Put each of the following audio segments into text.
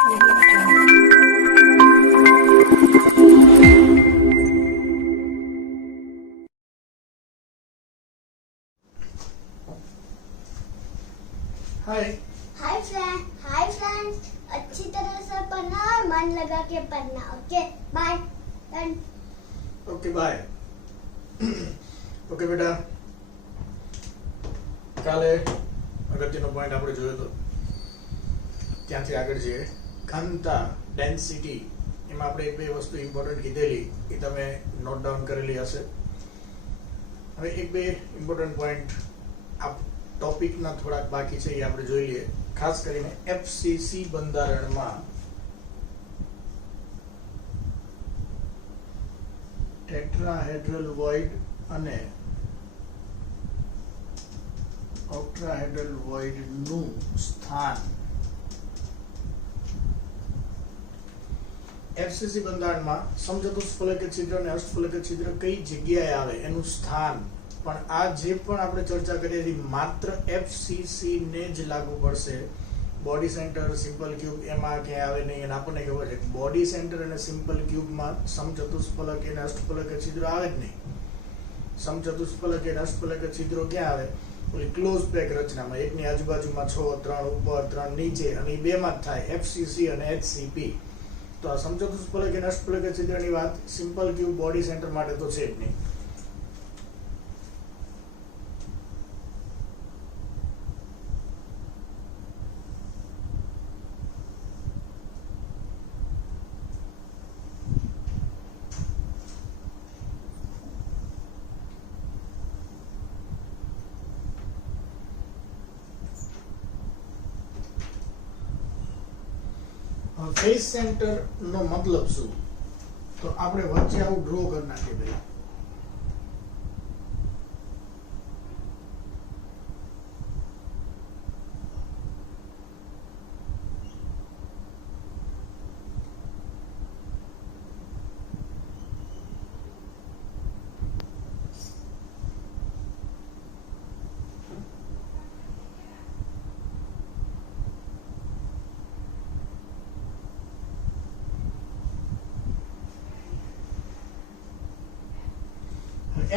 हाय hi friends, अच्छी तरह से पढ़ना और मन लगा के पढ़ना। Okay bye. Done. Okay bye. Okay बेटा, કાલે અગત્યનો પોઈન્ટ આપણે જોયો તો ત્યાંથી આગળ જઈએ ઘનતા ડેન્સિટી એમાં આપણે એક બે વસ્તુ ઇમ્પોર્ટન્ટ કીધેલી એ તમે નોટ ડાઉન કરેલી હશે। હવે એક બે ઇમ્પોર્ટન્ટ પોઈન્ટ આ ટોપિકના થોડાક બાકી છે એ આપણે જોઈ લઈએ। ખાસ કરીને એફસીસી બંધારણમાં ટેટ્રાહેડ્રલ વોઇડ અને ઓક્ટાહેડ્રલ વોઇડ નું સ્થાન એફસીસી બંધારણમાં સમચતુષ્ફલક છિદ્ર અને અષ્ટફલક છિદ્ર કઈ જગ્યાએ આવે એનું સ્થાન પણ આ જે પણ આપણે ચર્ચા કરી હતી માત્ર એફસીસી ને જ લાગુ પડશે। બોડી સેન્ટર સિમ્પલ ક્યુબ એમાં ક્યાંય આવે નહીં અને આપણને ખબર છે બોડી સેન્ટર અને સિમ્પલ ક્યુબમાં સમચતુષ્ફલક અને અષ્ટફલક છિદ્ર આવે જ નહીં। સમચતુષ્ફલક અને અષ્ટફલક છિદ્રો ક્યાં આવે? ઓલી ક્લોઝ પેક રચનામાં, એકની આજુબાજુમાં 6 3 ઉપર 3 નીચે અને એ બેમાં જ થાય, એફસીસી અને એચસીપી। તો આ સમચતુષ્ફલક અને અષ્ટફલક છિદ્રની વાત સિમ્પલ ક્યુબ બોડી સેન્ટર માટે તો છે જ નહીં। ફેસ સેન્ટર નો મતલબ શું? તો આપણે વચ્ચે આવું ડ્રો કરી નાખીએ ભાઈ।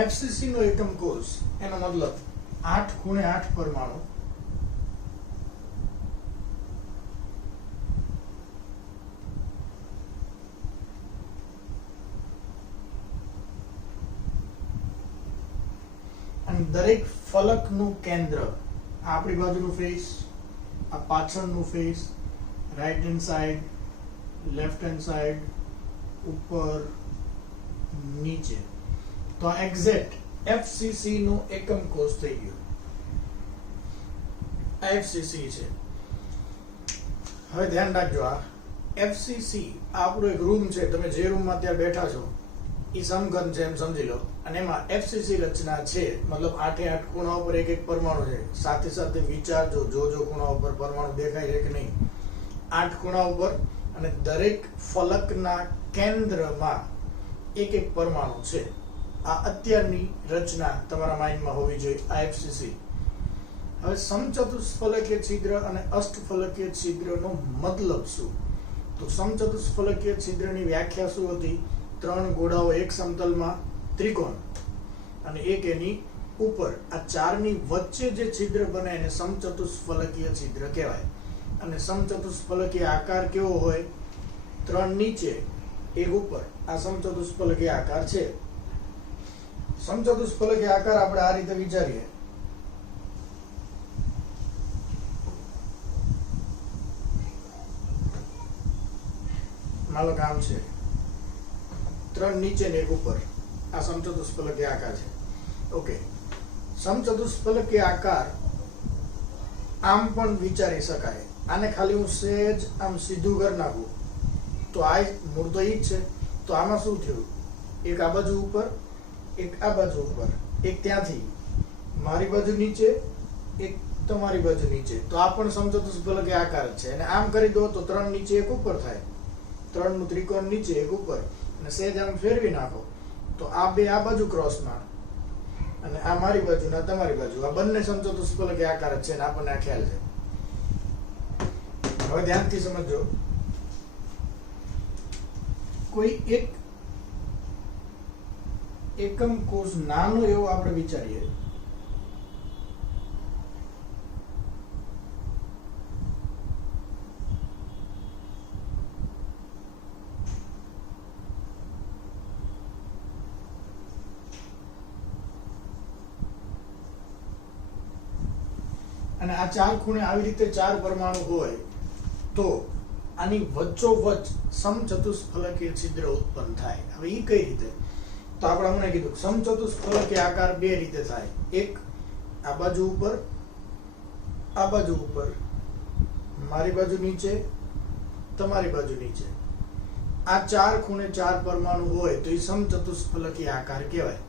એફસીસી નો એકમ કોષ એનો મતલબ 8 ખૂણે 8 પરમાણુ અને દરેક ફલકનું કેન્દ્ર, આપણી બાજુનું ફેસ, આ પાછળનું face, right hand side, left hand side, ઉપર, નીચે, તો એક્ઝેક્ટ એફસીસી નું એકમ કોષ થઈ ગયો। એફસીસી છે। હવે ધ્યાન રાખજો, આ એફસીસી આપણો એક રૂમ છે, તમે જે રૂમમાં ત્યાં બેઠા છો એ સમઘન છે એમ સમજી લો, અને એમાં એફસીસી રચના છે, મતલબ 8 8 ખૂણા ઉપર એક એક પરમાણુ છે। સાથે સાથે વિચારજો, જો ખૂણા ઉપર પરમાણુ દેખાય છે કે નહીં, 8 ખૂણા ઉપર, અને દરેક ફલકના કેન્દ્રમાં એક એક પરમાણુ છે। આ અત્યારની રચના તમારા માઇન્ડમાં હોવી જોઈએ, આ એફસીસી। હવે સમચતુષ્ફલકીય છિદ્ર અને અષ્ટફલકીય છિદ્રનો મતલબ શું? તો સમચતુષ્ફલકીય છિદ્રની વ્યાખ્યા શું હતી? 3 ગોળાઓ એક સમતલમાં, ત્રિકોણ, અને એક એની ઉપર, આ ચારની વચ્ચે જે છિદ્ર બને એને સમચતુષ્ફલકીય છિદ્ર કહેવાય। અને સમચતુષ્ફલકીય આકાર કેવો હોય? 3 નીચે, એક ઉપર, આ સમચતુષ્ફલકીય આકાર છે। સમચતુષ્ફલકીય આકાર આપણે આ રીતે વિચારીએ, માલો કામ છે 3 નીચે ને એક ઉપર, આ સમચતુષ્ફલકીય આકાર છે। ઓકે, સમચતુષ્ફલકીય આકાર આમ પણ વિચારી શકાય। આને ખાલી હું સહેજ આમ સીધું કરી નાખું તો આ મૂળ તો ઈ જ છે। તો આમાં શું થયું? એક આ બાજુ ઉપર, એક આ બાજુ ઉપર, એક ત્યાંથી મારી બાજુ નીચે, એક તમારી બાજુ નીચે, તો આ પણ સમચતુષ્ફલકીય આકાર છે। અને આમ કરી દો તો 3 નીચે એક ઉપર થાય, 3 નું ત્રિકોણ નીચે એક ઉપર, અને સહેજ આમ ફેરવી નાખો તો આ બે આ બાજુ ક્રોસમાં, અને આ મારી બાજુ ને તમારી બાજુ, આ બંને સમચતુષ્ફલકીય આકાર છે, ને આપણને આ ખ્યાલ છે। હવે ધ્યાનથી સમજો, કોઈ એક એકમ કોષ નાનો એવો આપણે વિચારીએ, અને આ ચાર ખૂણે આવી રીતે ચાર પરમાણુ હોય તો આની વચ્ચોવચ્ચ સમચતુષ્ફલકીય છિદ્ર ઉત્પન્ન થાય. હવે એ કઈ રીતે? તો આપણે હમણાં કીધું સમચતુષ્ફલકીય આકાર બે રીતે થાય. એક આ બાજુ ઉપર, આ બાજુ ઉપર, મારી બાજુ નીચે, તમારી બાજુ નીચે. આ ચાર ખૂણે ચાર પરમાણુ હોય તો એ સમચતુષ્ફલકીય આકાર કહેવાય.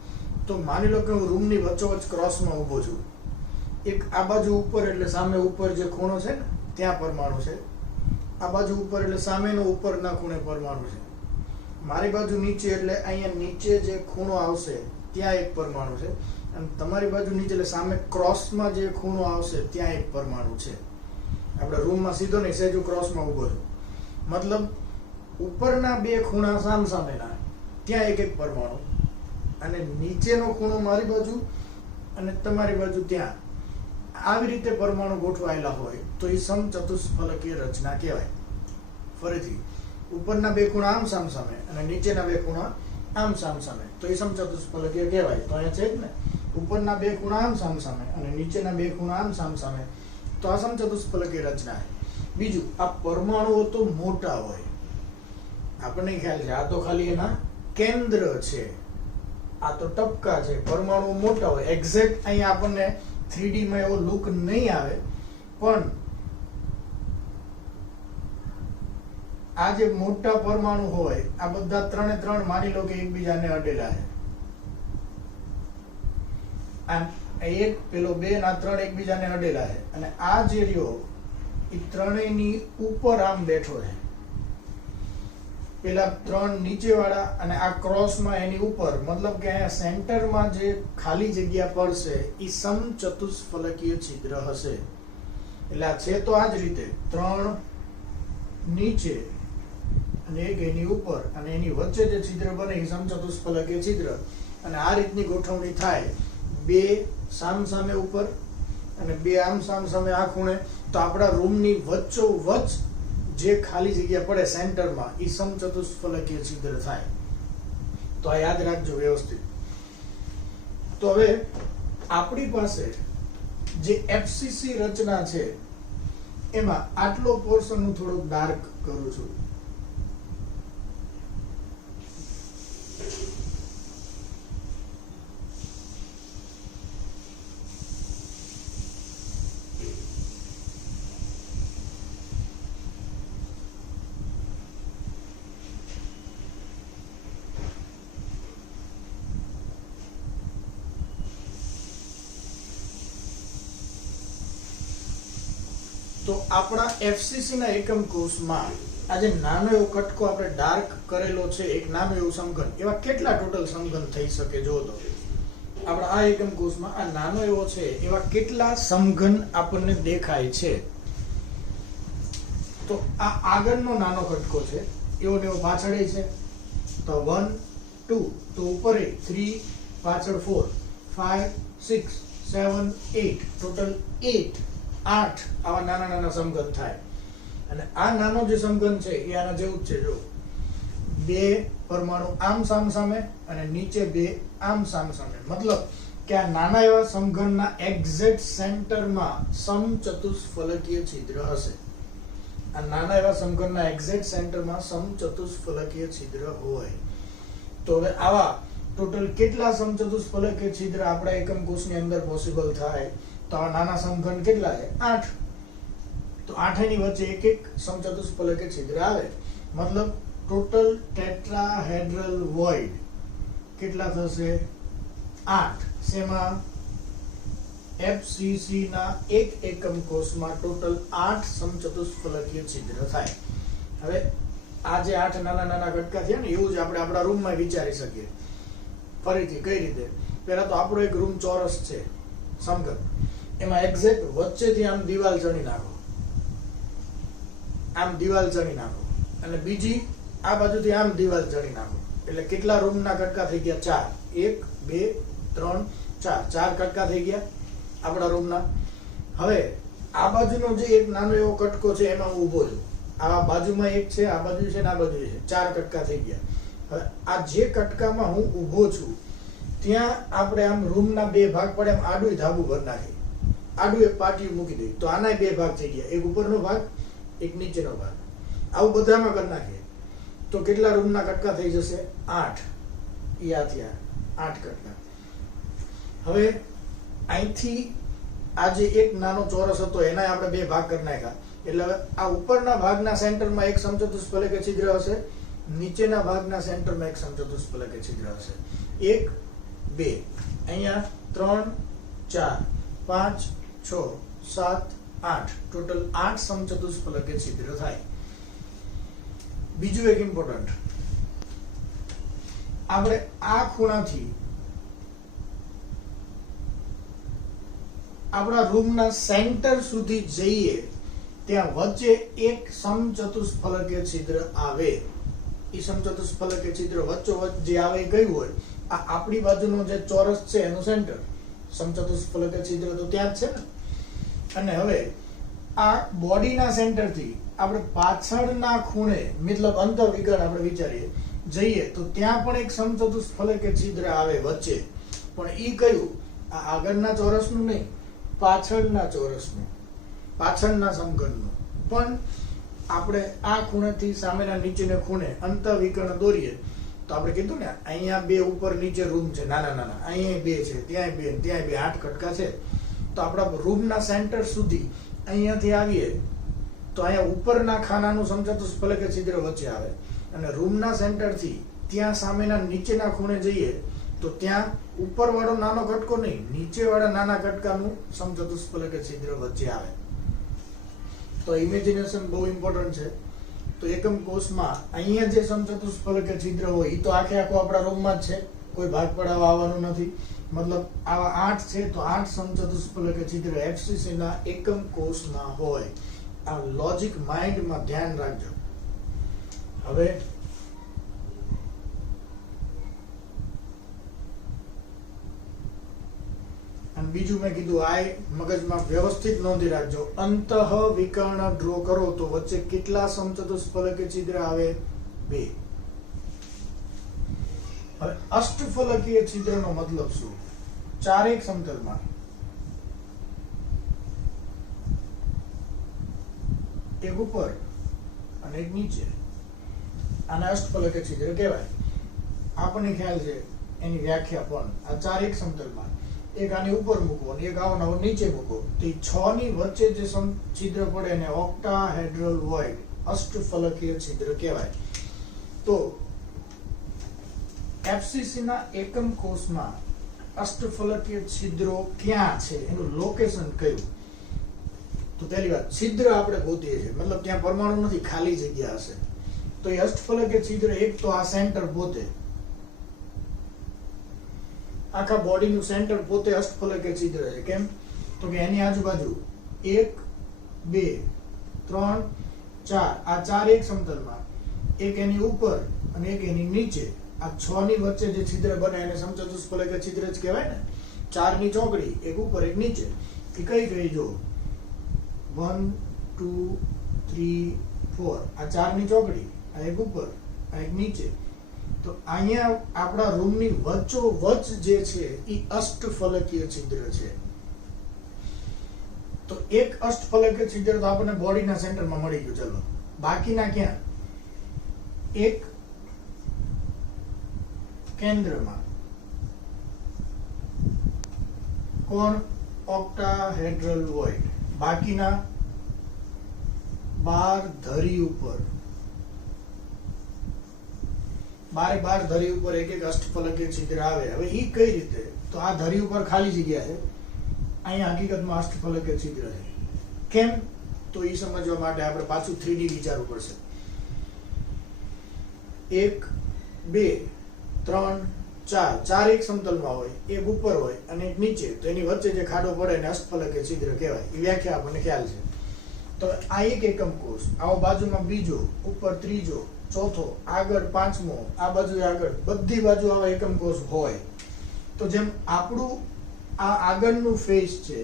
તો માની લો કે હું રૂમની વચ્ચોવચ્ચ ક્રોસમાં ઊભો છું. એક આ બાજુ ઉપર એટલે સામે ઉપર જે ખૂણો છે ને ત્યાં પરમાણુ છે, આ બાજુ ઉપર એટલે સામેનો ઉપરના ખૂણે પરમાણુ છે, મારી બાજુ નીચે એટલે અહીંયા નીચે જે ખૂણો આવશે ત્યાં એક પરમાણુ છે, અને તમારી બાજુ નીચે એટલે સામે ક્રોસમાં જે ખૂણો આવશે ત્યાં એક પરમાણુ છે. આપણે રૂમમાં સીધો નહીં, સહેજ ક્રોસમાં ઊભો છું, મતલબ ઉપરના બે ખૂણા સામસામેના ત્યાં એક એક પરમાણુ, અને નીચેનો ખૂણો મારી બાજુ અને તમારી બાજુ ત્યાં. આવી રીતે પરમાણુ ગોઠવાયેલા હોય તો એ સમચતુષ્ફલકીય રચના કહેવાય. ફરીથી, ઉપરના બે ખૂણા આમ સામ સામે અને નીચેના બે ખૂણા આમ સામ સામે, તો એ સમચતુષ્ફલકીય કહેવાય. તો અહીંયા છે જ ને, ઉપરના બે ખૂણા આમ સામ સામે અને નીચેના બે ખૂણા આમ સામ સામે, તો આ સમચતુષ્ફલકીય રચના છે. બીજું, આ પરમાણુઓ તો મોટા હોય, આપણને ખ્યાલ છે આ તો ખાલી એના કેન્દ્ર છે, આ તો ટપકા છે. પરમાણુઓ મોટા હોય, એક્ઝેક્ટ અહીંયા આપણને 3D માં એવો લુક નહીં આવે, પણ આ જે મોટા પરમાણુ હોય આ બધા ત્રણે ત્રણ માની લો કે એકબીજાને અડેલા છે. આ એક, પેલો બે, ના ત્રણ એકબીજાને અડેલા છે, અને આ જે રહ્યો એ ત્રણેયની ઉપર આમ બેઠો છે. પેલા ત્રણ નીચેવાળા અને આ ક્રોસમાં એની ઉપર, મતલબ કે અહીંયા સેન્ટરમાં જે ખાલી જગ્યા પડશે એ સમચતુષ્ફલકીય છિદ્ર હશે. એટલે આ છે તો આ જ રીતે, ત્રણ નીચે અને એક એની ઉપર, અને એની વચ્ચે જે છિદ્ર બને એ સમચતુષ્ફલકીય છિદ્ર. અને આ રીતની ગોઠવણી થાય, બે સામ સામે ઉપર અને બે આમ સામ સામે આ ખૂણે, તો આપણા રૂમની વચ્ચોવચ્ચ જે ખાલી જગ્યા પડે સેન્ટરમાં એ સમચતુષ્ફલકીય છિદ્ર થાય. તો આ યાદ રાખજો વ્યવસ્થિત. તો હવે આપણી પાસે જે એફસીસી રચના છે એમાં આટલો પોર્શન હું થોડોક ડાર્ક કરું છું. તો આપણા એફસીસી ના એકમ કોષમાં આ જે નાનો એવો કટકો આપણે ડાર્ક કરેલો છે, એક નાનું એવું સમઘન, એવા કેટલા ટોટલ સમઘન થઈ શકે? જો તો આપણા આ એકમ કોષમાં આ નાનો એવો છે એવા કેટલા સમઘન આપણને દેખાય છે? તો આ આગળનો નાનો કટકો છે, એવો ને એવો પાછળ છે. તો 1 2, તો ઉપર 3, પાછળ 4 5 6 7 8, ટોટલ 8 આવા નાના નાના સમઘન થાય. અને આ નાનો જે સમઘન છે એ આના જેવું જ છે. જો બે પરમાણુ આમ સામ સામે અને નીચે બે આમ સામ સામે, મતલબ કે આ નાના એવા સમઘનના એક્ઝેક્ટ સેન્ટરમાં સમચતુષ્ફલકીય છિદ્ર હશે. આ નાના એવા સમઘનના એક્ઝેક્ટ સેન્ટરમાં સમચતુષ્ફલકીય છિદ્ર હોય. તો હવે આવા ટોટલ કેટલા સમચતુષ્ફલકીય છિદ્ર આપણા એકમ કોષની અંદર પોસિબલ થાય? તો આ નાના સમઘન કેટલા છે? 8. તો 8 ની વચ્ચે એક એક સમચતુષ્ફલકીય છિદ્ર આવે, મતલબ ટોટલ ટેટ્રાહેડ્રલ વોઇડ કેટલા થશે? 8. શેમાં? એફસીસી ના એક એકમ કોષમાં ટોટલ 8 સમચતુષ્ફલકીય છિદ્ર થાય. હવે આ જે 8 નાના નાના કટકા થયા ને, એવું જ આપણે આપણા રૂમમાં વિચારી શકીએ. ફરીથી કઈ રીતે? પહેલા તો આપણો એક રૂમ ચોરસ છે, સમઘન, એમાં એક્ઝેક્ટ વચ્ચેથી આમ દિવાલ ચણી નાખો, આમ દિવાલ ચણી નાખો, અને બીજી આ બાજુથી આમ દિવાલ ચડી નાખો એટલે કેટલા રૂમના કટકા થઈ ગયા? 4. 1 2 3 4. 4 કટકા થઈ ગયા આપણા રૂમના. હવે આ બાજુનો જે એક નાનો એવો કટકો છે એમાં હું ઊભો છું. આ બાજુમાં એક છે, આ બાજુ છે ને આ બાજુ છે. 4 કટકા થઈ ગયા. હવે આ જે કટકામાં હું ઊભો છું ત્યાં આપણે આમ રૂમના 2 ભાગ પડે એમ આડું ધાબુ ભરી નાખીએ. આડું એક પાટિયું મૂકી દઈએ તો આના 2 ભાગ થઈ ગયા. એક ઉપરનો ભાગ, એક નીચેનો ભાગ. આવું બધામાં કરી નાખીએ તો કેટલા રૂમના કટકા થઈ જશે? 8. યા થયા 8 કટકા. હવે અહીંથી આ જે એક નાનો ચોરસ હતો એના આપણે 2 ભાગ કરી નાખ્યા. એટલે હવે આ ઉપરના ભાગના સેન્ટરમાં એક સમચતુષ્ફલકીય છિદ્ર હશે, નીચેના ભાગના સેન્ટરમાં એક સમચતુષ્ફલકીય છિદ્ર હશે. 1 2 અહીંયા 3 4 5 6 7 8 ટોટલ 8 સમચતુષ્ફલકીય છિદ્ર થાય. બીજું એક ઇમ્પોર્ટન્ટ, આપણે આ ખૂણાથી આપણા રૂમના સેન્ટર સુધી જઈએ ત્યાં વચ્ચે એક સમચતુષ્ફલકીય છિદ્ર આવે. એ સમચતુષ્ફલકીય છિદ્ર વચ્ચોવચ્ચ જે આવે એ કયું હોય? આ આપણી બાજુનો જે ચોરસ છે એનું સેન્ટર. સમચતુષ્ફલકીય છિદ્ર તો ત્યાં જ છે ને. અને હવે આ બોડીના સેન્ટરથી આપણે પાછળના ખૂણે મતલબ અંતઃવિકર્ણ આપણે વિચારીએ જઈએ તો ત્યાં પણ એક સમચતુષ્ફલકીય છિદ્ર આવે વચ્ચે. પણ ઈ કયું? આ આગળના ચોરસનું નહીં, પાછળના ચોરસનું, પાછળના સમઘનનું. પણ આપણે આ ખૂણેથી સામેના નીચેના ખૂણે અંતઃવિકર્ણ દોરીએ તો આપણે કીધું ને અહીંયા 2 ઉપર નીચે રૂમ છે નાના નાના, અહીંયા 2 છે, ત્યાંય 2, ત્યાંય 2, 8 કટકા છે. તો આપણા રૂમના સેન્ટર સુધી અહીંયાથી આવીએ તો અહીંયા ઉપરના ખાનાનું સમચતુષ્ફલકીય છિદ્ર વચ્ચે આવે. અને રૂમના સેન્ટરથી ત્યાં સામેના નીચેના ખૂણે જઈએ તો ત્યાં ઉપરવાળો નાનો કટકો નહીં, નીચેવાળા નાના કટકાનું સમચતુષ્ફલકીય છિદ્ર વચ્ચે આવે. તો ઇમેજિનેશન બહુ ઇમ્પોર્ટન્ટ છે. તો એકમ કોષમાં અહીંયા જે સમચતુષ્ફલકીય છિદ્ર હોય એ તો આખે આખો આપણા રૂમમાં જ છે, કોઈ ભાગ પડાવવા આવવાનું નથી. મતલબ આવા 8 છે તો 8 સમચતુષ્ફલકીય છિદ્ર FCC ના એકમ કોષમાં હોય. આ લોજિક માઇન્ડમાં ધ્યાન રાખજો. હવે અને બીજું મેં કીધું આ મગજમાં વ્યવસ્થિત નોંધી રાખજો. અંતઃવિકર્ણ ડ્રો કરો તો વચ્ચે કેટલા સમચતુષ્ફલકીય છિદ્ર આવે? 2. હવે અષ્ટફલકીય છિદ્રનો મતલબ શું? 4 એક સમતલમાં એક ઉપર અને એક નીચે, આને અષ્ટફલકીય છિદ્ર કહેવાય. આપણને ખ્યાલ છે એની વ્યાખ્યા પણ. આ 4 એક સમતલમાં એક આની ઉપર મૂકો અને એક આવો નીચે મૂકો તો 6 ની વચ્ચે જે છિદ્ર પડે એને ઓક્ટાહેડ્રલ વોઇડ, અષ્ટફલકીય છિદ્ર કહેવાય. તો FCC ના એકમ કોષમાં અષ્ટફલકીય છિદ્રો ક્યાં છે, એનું લોકેશન કયું? તો પહેલી વાત, છિદ્ર આપણે ગોતીએ છીએ, મતલબ ત્યાં પરમાણુ નથી, ખાલી જગ્યા હશે. તો એ અષ્ટફલકીય છિદ્ર એક તો આ સેન્ટર પોતે, આખા બોડીનું સેન્ટર પોતે અષ્ટફલકીય છિદ્ર છે. કેમ? તો કે એની આજુબાજુ 1 2 3 4, આ 4 એક સમતલમાં, એક એની ઉપર અને એક એની નીચે, આ 6 ની વચ્ચે જે છિદ્ર બને એને સમચતુષ્ફલકીય છિદ્ર જ કહેવાય ને. 4 ની ચોકડી, એક ઉપર એક નીચે. એ કઈ કઈ જો 1 2 3 4, આ 4 ની ચોકડી, આ એક ઉપર, આ એક નીચે. તો અહીંયા આપણા રૂમની વચ્ચોવચ્ચ જે છે એ અષ્ટફલકીય છિદ્ર છે. તો એક અષ્ટફલકીય છિદ્ર તો આપણને બોડીના સેન્ટરમાં મળી ગયું. ચલો બાકીના ક્યાં? એક કેન્દ્રમાં. કોણ? ઓક્ટાહેડ્રલ વોઇડ. બાકીના 12 ધરી ઉપર, 12 ધરી ઉપર એક એક અષ્ટફલકીય છિદ્ર આવે. હવે ઈ કઈ રીતે? તો આ ધરી ઉપર ખાલી જગ્યા છે, અહીંયા હકીકતમાં અષ્ટફલકીય છિદ્ર છે. કેમ? તો ઈ સમજવા માટે આપણે પાછું 3D વિચારવું પડશે. 1 2 3 4, 4 એક સમતલમાં હોય, એક ઉપર હોય અને એક નીચે. તો એની વચ્ચે જે ખાડો પડે એને અષ્ટફલકીય છિદ્ર કહેવાય. એ વ્યાખ્યા આપણને ખ્યાલ છે. તો આ એક એકમ કોષ, આવો બાજુમાં બીજો, ઉપર ત્રીજો, ચોથો, આગળ પાંચમો, આ બાજુ આગળ, બધી બાજુ આવા એકમ કોષ હોય તો જેમ આપણું આ આગળનું ફેસ છે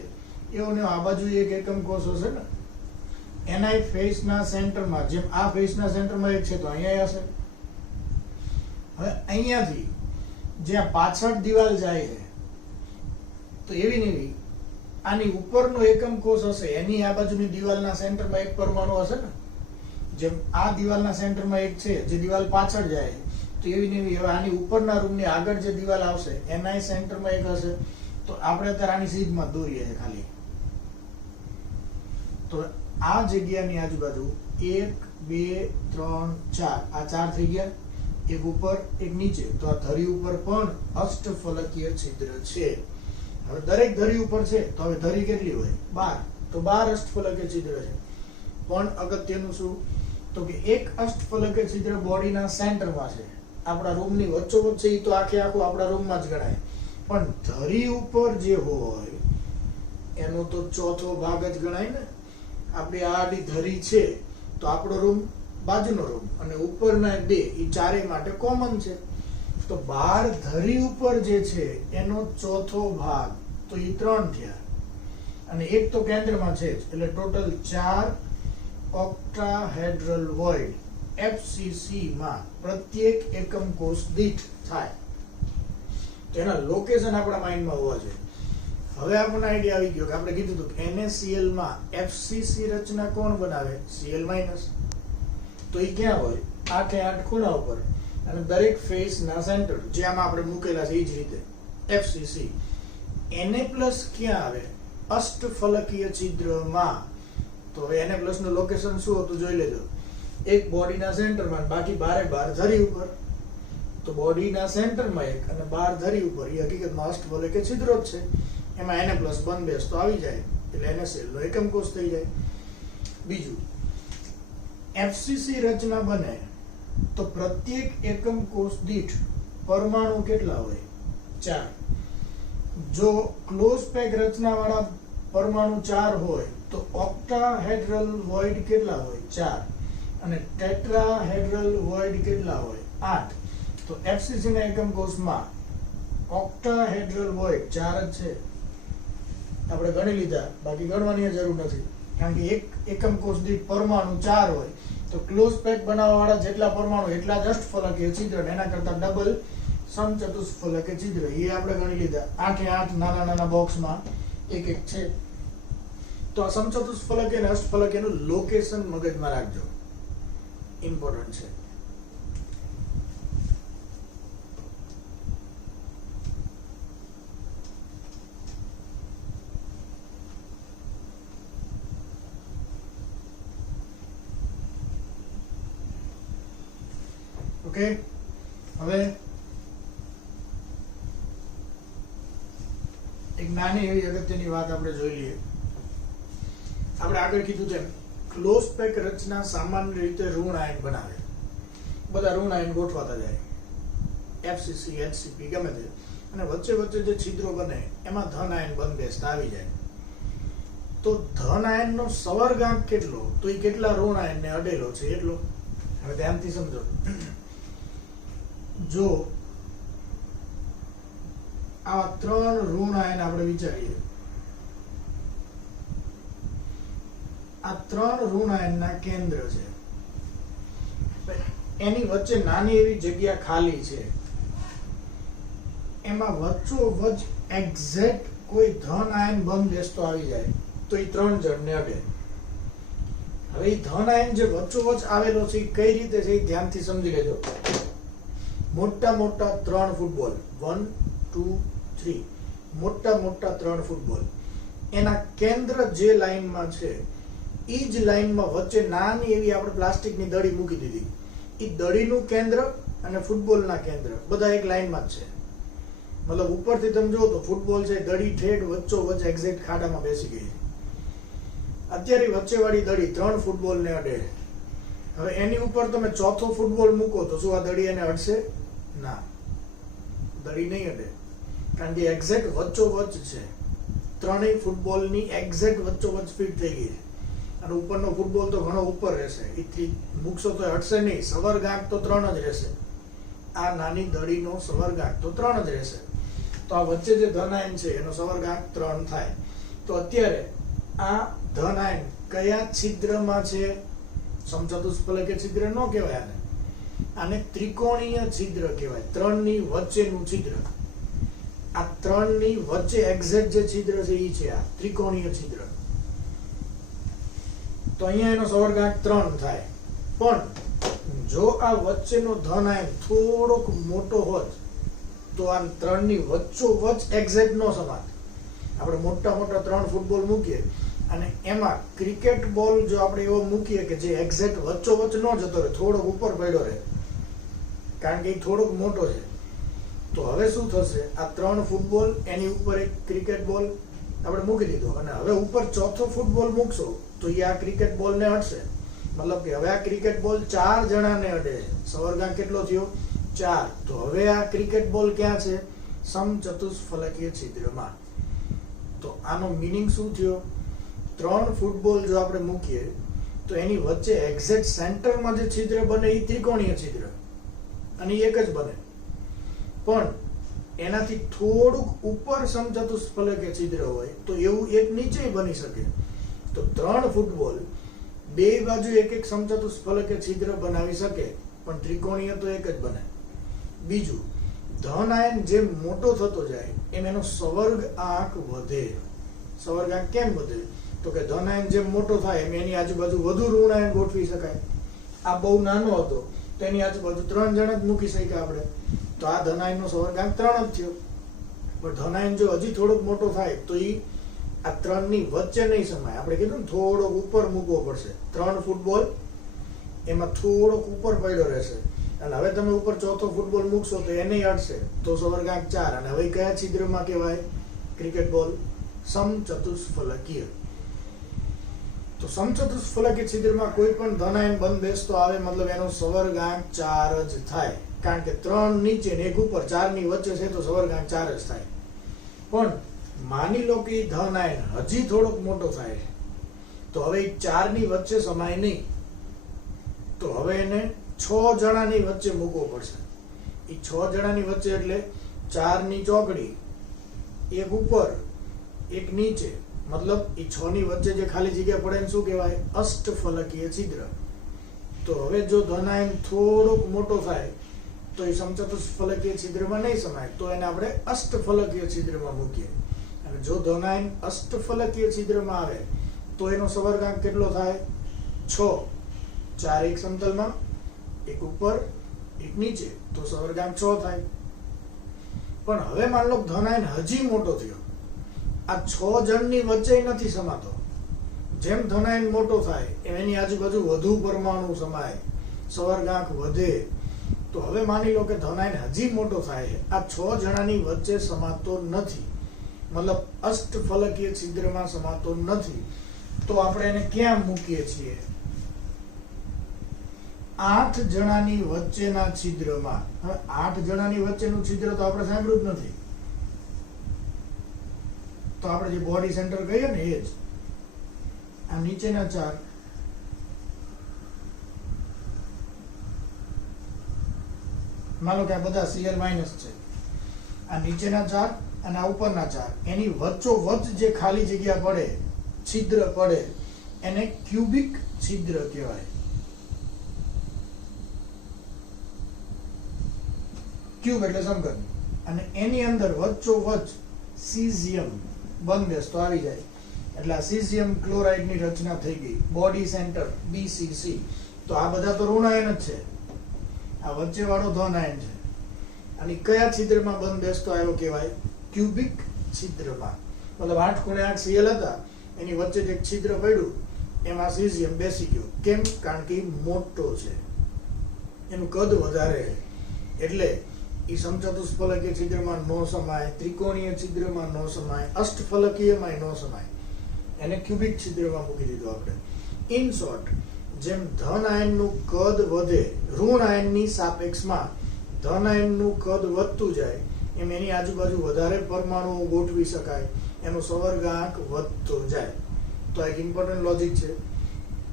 એવું ને આ બાજુ એક એકમ કોષ હશે ને, એના ફેસના સેન્ટરમાં, જેમ આ ફેસના સેન્ટરમાં એક છે તો અહીંયા હશે. હવે અહીંયાથી જ્યાં પાછળ દિવાલ જાય છે તો એવી ને એવી આની ઉપરનો એકમ કોષ હશે, એની આ બાજુની દિવાલના સેન્ટરમાં એક પરમાણુ હશે ને. જેમ આ દિવાલના સેન્ટરમાં એક છે જે દિવાલ પાછળ જાય તો એવી ને એવી હવે આની ઉપરના રૂમની આગળ જે દિવાલ આવશે એના સેન્ટરમાં એક હશે. તો આપણે અત્યારે આની સીધમાં દોરીએ છીએ ખાલી. તો આ જગ્યાની આજુબાજુ 1 2 3 4 આ 4 થઈ ગયા, એક ઉપર એક નીચે, તો આ ધરી ઉપર પણ અષ્ટફલકીય છિદ્ર છે. હવે દરેક ધરી ઉપર છે તો હવે ધરી કેટલી હોય? 12. તો 12 અષ્ટફલકીય છિદ્ર છે. પણ અગત્યનું શું તો કે એક અષ્ટફલકીય છિદ્ર બોડીના સેન્ટરમાં છે, આપણા રૂમની વચ્ચોવચ્ચ છે, એ તો આખે આખું આપણા રૂમમાં જ ગણાય. પણ ધરી ઉપર જે હોય એનો તો ચોથો ભાગ જ ગણાય ને. આપણી આડી ધરી છે તો આપણો રૂમ, બાજુનો રૂમ અને ઉપરના બે એ ચારેય માટે કોમન છે. તો 12 ધરી ઉપર જે છે એનો ચોથો ભાગ તો એ 3 થયા અને એક તો કેન્દ્રમાં છે જ, એટલે ટોટલ 4 ઓક્ટાહેડ્રલ વોઇડ FCC માં પ્રત્યેક એકમ કોષ દીઠ થાય. તેના લોકેશન આપણા માઇન્ડમાં હોવા જોઈએ. હવે આપણને આઈડિયા આવી ગયો કે આપણે કીધું હતું કે NaCl માં FCC રચના કોણ બનાવે? Cl-. તો એ ક્યાં હોય? 8 8 ખૂણા ઉપર અને દરેક ફેસ ના સેન્ટર જે આમાં આપણે મૂકેલા છે એ જ રીતે FCC. Na+ ક્યાં આવે? અષ્ટફલકીય છિદ્રમાં. તો હવે Na+ નું લોકેશન શું હતું જોઈ લેજો. એક બોડીના સેન્ટરમાં, બાકી 12 ધરી ઉપર. તો બોડીના સેન્ટરમાં એક અને 12 ધરી ઉપર, એ હકીકતમાં અષ્ટફલકીય છિદ્રો જ છે. એમાં Na+ બંધ તો આવી જાય એટલે NaCl નો એકમ કોષ થઈ જાય. બીજું, FCC રચના બને તો પ્રત્યેક એકમ કોષ દીઠ પરમાણુ કેટલા હોય? 4. જો ક્લોઝ પેક રચના વાળા પરમાણુ 4 હોય તો ઓક્ટાહેડ્રલ વોઇડ કેટલા હોય? 4. અને ટેટ્રાહેડ્રલ વોઇડ કેટલા હોય? 8. તો FCC ના એકમ કોષમાં ઓક્ટાહેડ્રલ વોઇડ 4 જ છે. આપણે ગણી લીધા, બાકી ગણવાની જરૂર નથી, કારણ કે એક એકમ કોષ દીઠ પરમાણુ 4 હોય તો ક્લોઝ પેક બનાવવા વાળા જેટલા પરમાણુ એટલા જ અષ્ટફલકીય છિદ્ર, એના કરતા ડબલ સમચતુષ્ફલકીય છિદ્ર, એ આપણે ગણી લીધા. 8 એ 8 નાના નાના બોક્સમાં એક એક છે. તો આ સમચતુષ્ફલકીય અને અષ્ટફલકીયનું લોકેશન મગજમાં રાખજો, ઇમ્પોર્ટન્ટ છે. ઓકે, હવે એક નાની એવી અગત્યની વાત આપણે જોઈ લઈએ. આપણે આગળ કીધું તેમ ક્લોઝ પેક રચના સામાન્ય રીતે ઋણ આયન બનાવે. બધા ઋણ આયન ગોઠવાતા જાય, FCC HCP ગમે તે, અને વચ્ચે વચ્ચે જે છિદ્રો બને એમાં ધન આયન બંધબેસતા આવી જાય. તો ધન આયનનો સવર્ગાંક કેટલો? તો એ કેટલા ઋણ આયનને અડેલો છે એટલો. હવે ધ્યાનથી સમજો. જો આ 3 ઋણ આયન આપણે વિચારીએ, આ 3 ઋણ આયનના કેન્દ્ર છે, એની વચ્ચે નાની એવી જગ્યા ખાલી છે, એમાં વચ્ચોવચ એક્ઝેક્ટ કોઈ ધન આયન બંધ બેસતો આવી જાય તો એ 3 જણને અડે. હવે એ ધન આયન જે વચ્ચોવચ આવેલો છે એ કઈ રીતે છે એ ધ્યાનથી સમજી લેજો. મોટા મોટા 3 ફૂટબોલ, 1 2 3, મોટા મોટા 3 ફૂટબોલ, એના કેન્દ્ર જે લાઈનમાં છે એ જ લાઈનમાં વચ્ચે નાની એવી આપણે પ્લાસ્ટિકની દડી મૂકી દીધી. એ દડીનું કેન્દ્ર અને ફૂટબોલના કેન્દ્ર બધા એક લાઈનમાં જ છે. મતલબ ઉપરથી તમે જો તો ફૂટબોલ છે, દડી ઠેઠ વચ્ચોવચ એક્ઝેક્ટ ખાડામાં બેસી ગઈ. અત્યારે વચ્ચેવાળી દડી 3 ફૂટબોલને અડે. હવે એની ઉપર તમે ચોથો ફૂટબોલ મૂકો તો શું આ દડી એને અડશે? ના, દડી નહીં અડે, કારણ કે એક્ઝેક્ટ વચ્ચોવચ છે. 3 ફૂટબોલની એક્ઝેક્ટ વચ્ચોવચ ફિટ થઈ ગઈ છે. અને ઉપરનો ફૂટબોલ તો ઘણો ઉપર રહેશે, એથી મૂકશો તો હટશે નહીં. સવર્ગાંક તો 3 જ રહેશે. આ નાની દડીનો સવર્ગાંક તો 3 જ રહેશે. તો આ વચ્ચે જે ધન આયન છે એનો સવર્ગાંક 3 થાય. તો અત્યારે આ ધન આયન કયા છિદ્રમાં છે? સમચતુષ્ફલકીય છિદ્ર ન કહેવાય આને. આને ત્રિકોણીય છિદ્ર કહેવાય. 3 ની વચ્ચેનું છિદ્ર. આ 3 ની વચ્ચે એક્ઝેક્ટ જે છિદ્ર છે એ છે આ ત્રિકોણીય છિદ્ર. તો અહીંયા એનો સવર્ગાંક 3 થાય. પણ જો આ વચ્ચેનો ધન આયન થોડોક મોટો હોત તો આ 3 ની વચ્ચોવચ્ચ એક્ઝેક્ટ નો સમાત. આપણે મોટા 3 ફૂટબોલ મૂકીએ અને એમાં ક્રિકેટ બોલ જો આપણે એવો મૂકીએ કે જે એક્ઝેક્ટ વચ્ચોવચ્ચ ન જતો રહે, થોડોક ઉપર પડ્યો રહે, કારણ કે એ થોડોક મોટો છે. તો હવે શું થશે? આ 3 ફૂટબોલ, એની ઉપર એક ક્રિકેટ બોલ આપણે મૂકી દીધો અને હવે ઉપર ચોથો ફૂટબોલ મૂકશો તો એ આ ક્રિકેટ બોલને અડશે. મતલબ કે હવે આ ક્રિકેટ બોલ 4 જણાને અડે છે. સવર્ગાંક કેટલો થયો? 4. તો હવે આ ક્રિકેટ બોલ ક્યાં છે? સમચતુષ્ફલકીય છિદ્રમાં. તો આનો મીનિંગ શું થયો? 3 ફૂટબોલ જો આપણે મૂકીએ તો એની વચ્ચે એક્ઝેક્ટ સેન્ટરમાં જે છિદ્ર બને એ ત્રિકોણીય છિદ્ર અને એક જ બને. પણ એનાથી થોડુંક ઉપર સમચતુષ્ફલકીય છિદ્ર હોય તો એવું એક નીચે બની શકે. તો 3 ફૂટબોલ બે બાજુ એક સમચતુષ્ફલકીય છિદ્ર બનાવી શકે, પણ ત્રિકોણીય તો એક જ બને. બીજું, ધન આયન જેમ મોટો થતો જાય એમ એનો સવર્ગાંક વધે. સવર્ગાંક કેમ વધે? તો કે ધન આયન જેમ મોટો થાય એમ એની આજુબાજુ વધુ ઋણ આયન ગોઠવી શકાય. આ બહુ નાનો હતો તો એની આજુબાજુ 3 જણ જ મૂકી શક્યા આપણે. તો આ ધન આયનનો સવર્ગાંક 3 જ થયો. પણ ધન આયન જો હજી થોડોક મોટો થાય તો એ આ 3 ની વચ્ચે નહીં સમાય. આપણે કીધું ને થોડોક ઉપર મૂકવો પડશે. 3 ફૂટબોલ એમાં થોડોક ઉપર પડ્યો રહેશે અને હવે તમે ઉપર ચોથો ફૂટબોલ મૂકશો તો એને અડશે. તો સવર્ગાંક 4. અને હવે કયા છિદ્રમાં કહેવાય? ક્રિકેટ બોલ સમચતુષ્ફલકીય. તો સમચતુષ્ફલકીય છિદ્રમાં કોઈ પણ ધન આયન બંધ બેસતો આવે મતલબ એનો સવર્ગાંક 4 જ થાય. કારણ કે 3 નીચે ને 1 ઉપર, 4 ની વચ્ચે છે તો સવર્ગાંક 4 જ થાય. પણ માની લો કે ધન આયન હજી થોડોક મોટો થાય તો હવે 4 ની વચ્ચે સમાય નહીં. તો હવે એને 6 જણાની વચ્ચે મૂકવો પડશે. એ 6 જણાની વચ્ચે એટલે 4 ની ચોકડી, એક ઉપર એક નીચે, મતલબ એ 6 ની વચ્ચે જે ખાલી જગ્યા પડે એને શું કહેવાય? અષ્ટફલકીય છિદ્ર. તો હવે જો ધન આયન થોડોક મોટો થાય તો એ સમચતુષ્ફલકીય છિદ્રમાં નહીં સમાય, તો એને આપણે અષ્ટફલકીય છિદ્રમાં મૂકીએ. અને જો ધન આયન અષ્ટફલકીય છિદ્રમાં આવે તો એનો સવર્ગાંક કેટલો થાય? 6. 4 એક સમતલમાં, એક ઉપર એક નીચે, તો સવર્ગાંક 6 થાય. પણ હવે માન લો ધન આયન હજી મોટો થયો, આ 6 જણની વચ્ચે નથી સમાતો. જેમ ધન આયન મોટો થાય એમ એની આજુબાજુ વધુ પરમાણુ સમાય, સવર્ગાંક વધે. તો હવે માની લો કે ધન આયન હજી મોટો થાય, આ 6 જણાની વચ્ચે સમાતો નથી, મતલબ અષ્ટફલકીય છિદ્રમાં સમાતો નથી. તો આપણે એને ક્યાં મૂકીએ છીએ? 8 જણાની વચ્ચેના છિદ્રમાં. હવે 8 જણાની વચ્ચેનું છિદ્ર તો આપણે સાંભળ્યું જ નથી. તો આપણે જે બોડી સેન્ટર કહીએ ને એ જ. આ નીચેના 4, માનો કે આ બધા Cl- છે. આ નીચેના 4 અને આ ઉપરના 4, એની વચ્ચોવચ્ચ જે ખાલી જગ્યા પડે, છિદ્ર પડે, એને ક્યુબિક છિદ્ર કહેવાય. ક્યુબ એટલે સમઘન. અને એની અંદર વચ્ચોવચ્ચ સીઝિયમ બંધ બેસતો આવી જાય એટલે આ સીઝિયમ ક્લોરાઇડની રચના થઈ ગઈ. Body centre BCC. તો આ બધા તો ઋણ આયન જ છે. આ વચ્ચે વાળો ધન આયન છે. અને કયા છિદ્રમાં બંધ બેસતો આવ્યો કહેવાય? ક્યુબિક છિદ્રમાં. મતલબ 8 ખૂણે 8 Cl હતા, એની વચ્ચે જે છિદ્ર પડ્યું એમાં સીઝિયમ બેસી ગયો. કેમ? કારણ કે મોટો છે, એનું કદ વધારે, એટલે એ સમચતુષ્ફલકીય છિદ્રમાં ન સમાય, ત્રિકોણીય છિદ્રમાં ન સમાય, અષ્ટફલકીયમાં ન સમાય. એને ક્યુબિક છિદ્રમાં મૂકી દીધો આપણે. ઇન શોર્ટ, જેમ ધન આયનનું કદ વધે ઋણ આયનની સાપેક્ષમાં, ધન આયનનું કદ વધતું જાય એમ એની આજુબાજુ વધારે પરમાણુઓ ગોઠવી શકાય, એનો સવર્ગાંક વધતો જાય. તો એક ઇમ્પોર્ટન્ટ લોજિક છે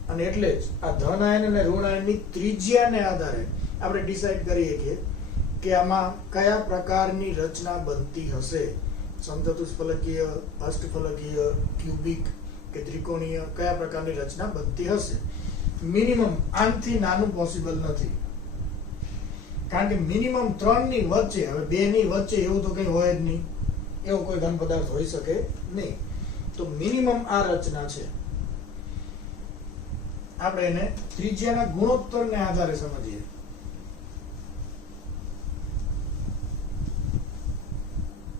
અને એટલે જ આ ધન આયન અને ઋણ આયનની ત્રિજ્યાને આધારે આપણે ડિસાઈડ કરીએ કે આમાં કયા પ્રકારની રચના બનતી હશે. સમચતુષ્ફલકીય, અષ્ટફલકીય, ક્યુબિક કે ત્રિકોણીય, કયા પ્રકારની રચના બનતી હશે. મિનિમમ આનથી નાનું પોસિબલ નથી, કારણ કે મિનિમમ 3 ની વચ્ચે, હવે 2 ની વચ્ચે એવું તો કંઈ હોય જ નહીં, એવો કોઈ ઘન પદાર્થ હોઈ શકે નહીં. તો મિનિમમ આ રચના છે. આપણે એને ત્રિજ્યાના ગુણોત્તરને આધારે સમજીએ.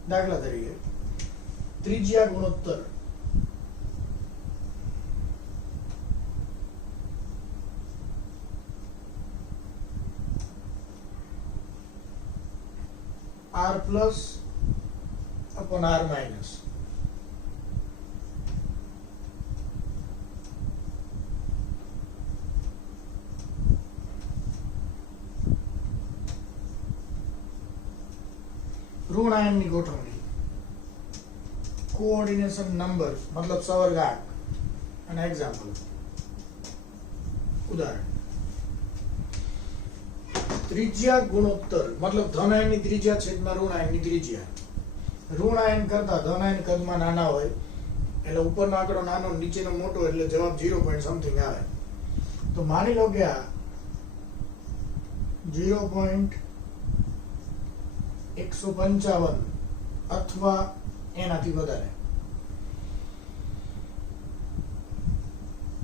દાખલા તરીકે ત્રિજ્યા ગુણોત્તર R plus upon R minus. ઋણ આયનની ગોઠવણી, કોઓર્ડિનેશન નંબર મતલબ સવર્ગાંક અને એક્ઝામ્પલ. ઉદાહરણ, ત્રિજ્યા ગુણોત્તર મતલબ ધન આયનની ત્રિજ્યા છેદમાં ઋણ આયનની ત્રિજ્યા. ઋણ આયન કરતા ધન આયન કદમાં નાના હોય એટલે ઉપરનો આંકડો નાનો, નીચેનો મોટો, એટલે જવાબ 0 point something આવે. તો માની લો કે આ 0.155 અથવા એનાથી વધારે,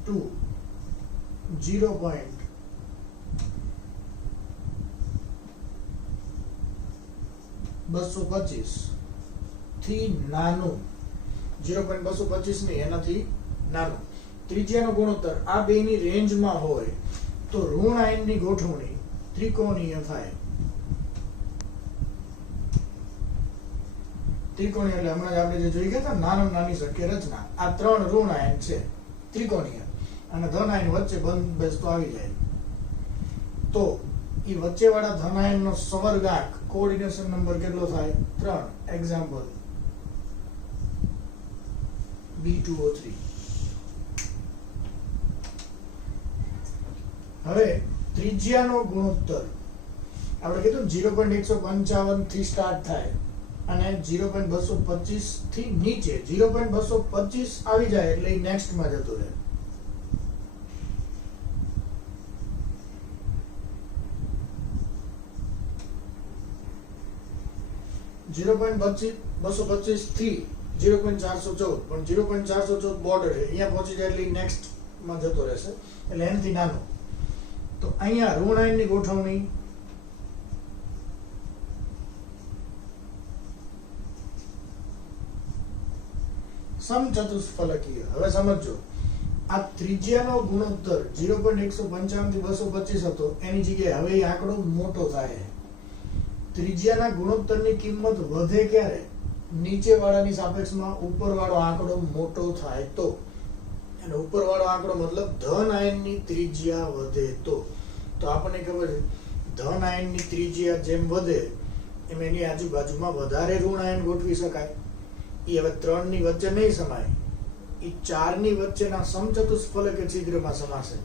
0.225 થી નાનું, 0.225 નહીં, એનાથી નાનું ત્રિજ્યાનો ગુણોત્તર આ બેની રેન્જમાં હોય તો ઋણ આયનની ગોઠવણી ત્રિકોણીય થાય. ત્રિકોણીય એટલે હમણાં આપણે જે જોઈ ગયા હતા નાનામાં નાની શક્ય રચના, આ 3 ઋણ આયન છે ત્રિકોણીય, અને ધન આયન વચ્ચે બંધ બેસતો આવી જાય તો એ વચ્ચેવાળા ધન આયનનો સવર્ગાંક કોઓર્ડિનેશન નંબર કેટલો થાય? 3. Example B2O3. હવે ત્રિજ્યાનો ગુણોત્તર આપણે કીધું 0.155 થી સ્ટાર્ટ થાય અને 0.225 થી નીચે 0.225 આવી જાય એટલે એ નેક્સ્ટ માં જતો રહે. .225 થી 0.414 પણ 0.414 બોર્ડર છે, અહીંયા પહોંચી જાય એટલે નેક્સ્ટ માં જતો રહેશે, એટલે એનાથી નાનો. તો અહીંયા ઋણ આયનની ગોઠવણી સમચતુષ્ફલકીય. હવે સમજો, આ ત્રિજ્યાનો ગુણોત્તર 0.155 થી 225 હતો, એની જગ્યાએ હવે એ આંકડો મોટો થાય. ત્રિજ્યાના ગુણોત્તરની કિંમત વધે ક્યારે? નીચેવાળાની સાપેક્ષમાં ઉપરવાળો આંકડો મોટો થાય તો. અને ઉપરવાળો આંકડો મતલબ ધન આયનની ત્રિજ્યા વધે તો. તો આપણને ખબર છે ધન આયનની ત્રિજ્યા જેમ વધે એમ એની આજુબાજુમાં વધારે ઋણ આયન ગોઠવી શકાય. એ હવે 3 ની વચ્ચે નહીં સમાય, એ 4 ની વચ્ચેના સમચતુષ્ફલક છિદ્રમાં સમાશે.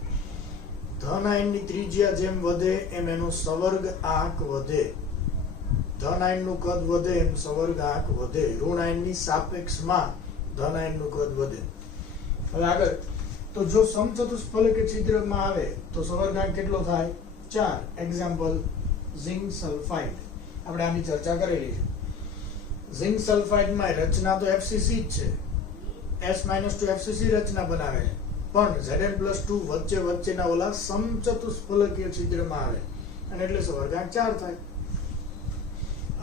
ધન આયનની ત્રિજ્યા જેમ વધે એમ એનો સવર્ગ આંક વધે. ધન આયનનું કદ વધે એમ સવર્ગ આંક વધે. ઋણ આયનની સાપેક્ષમાં ધન આયનનું કદ વધે. હવે આગળ, તો જો સમચતુષ્ફલક છિદ્રમાં આવે તો સવર્ગાંક કેટલો થાય? 4. Example zinc sulphide. આપણે આની ચર્ચા કરેલી છે. ઝિંક સલ્ફાઇડમાં રચના તો FCC જ છે, S-2 FCC રચના બનાવે છે, પણ Zn+2 વચ્ચેના ઓલા સમચતુષ્ફલકીય છિદ્રમાં આવે અને એટલે સવર્ગાંક 4 થાય.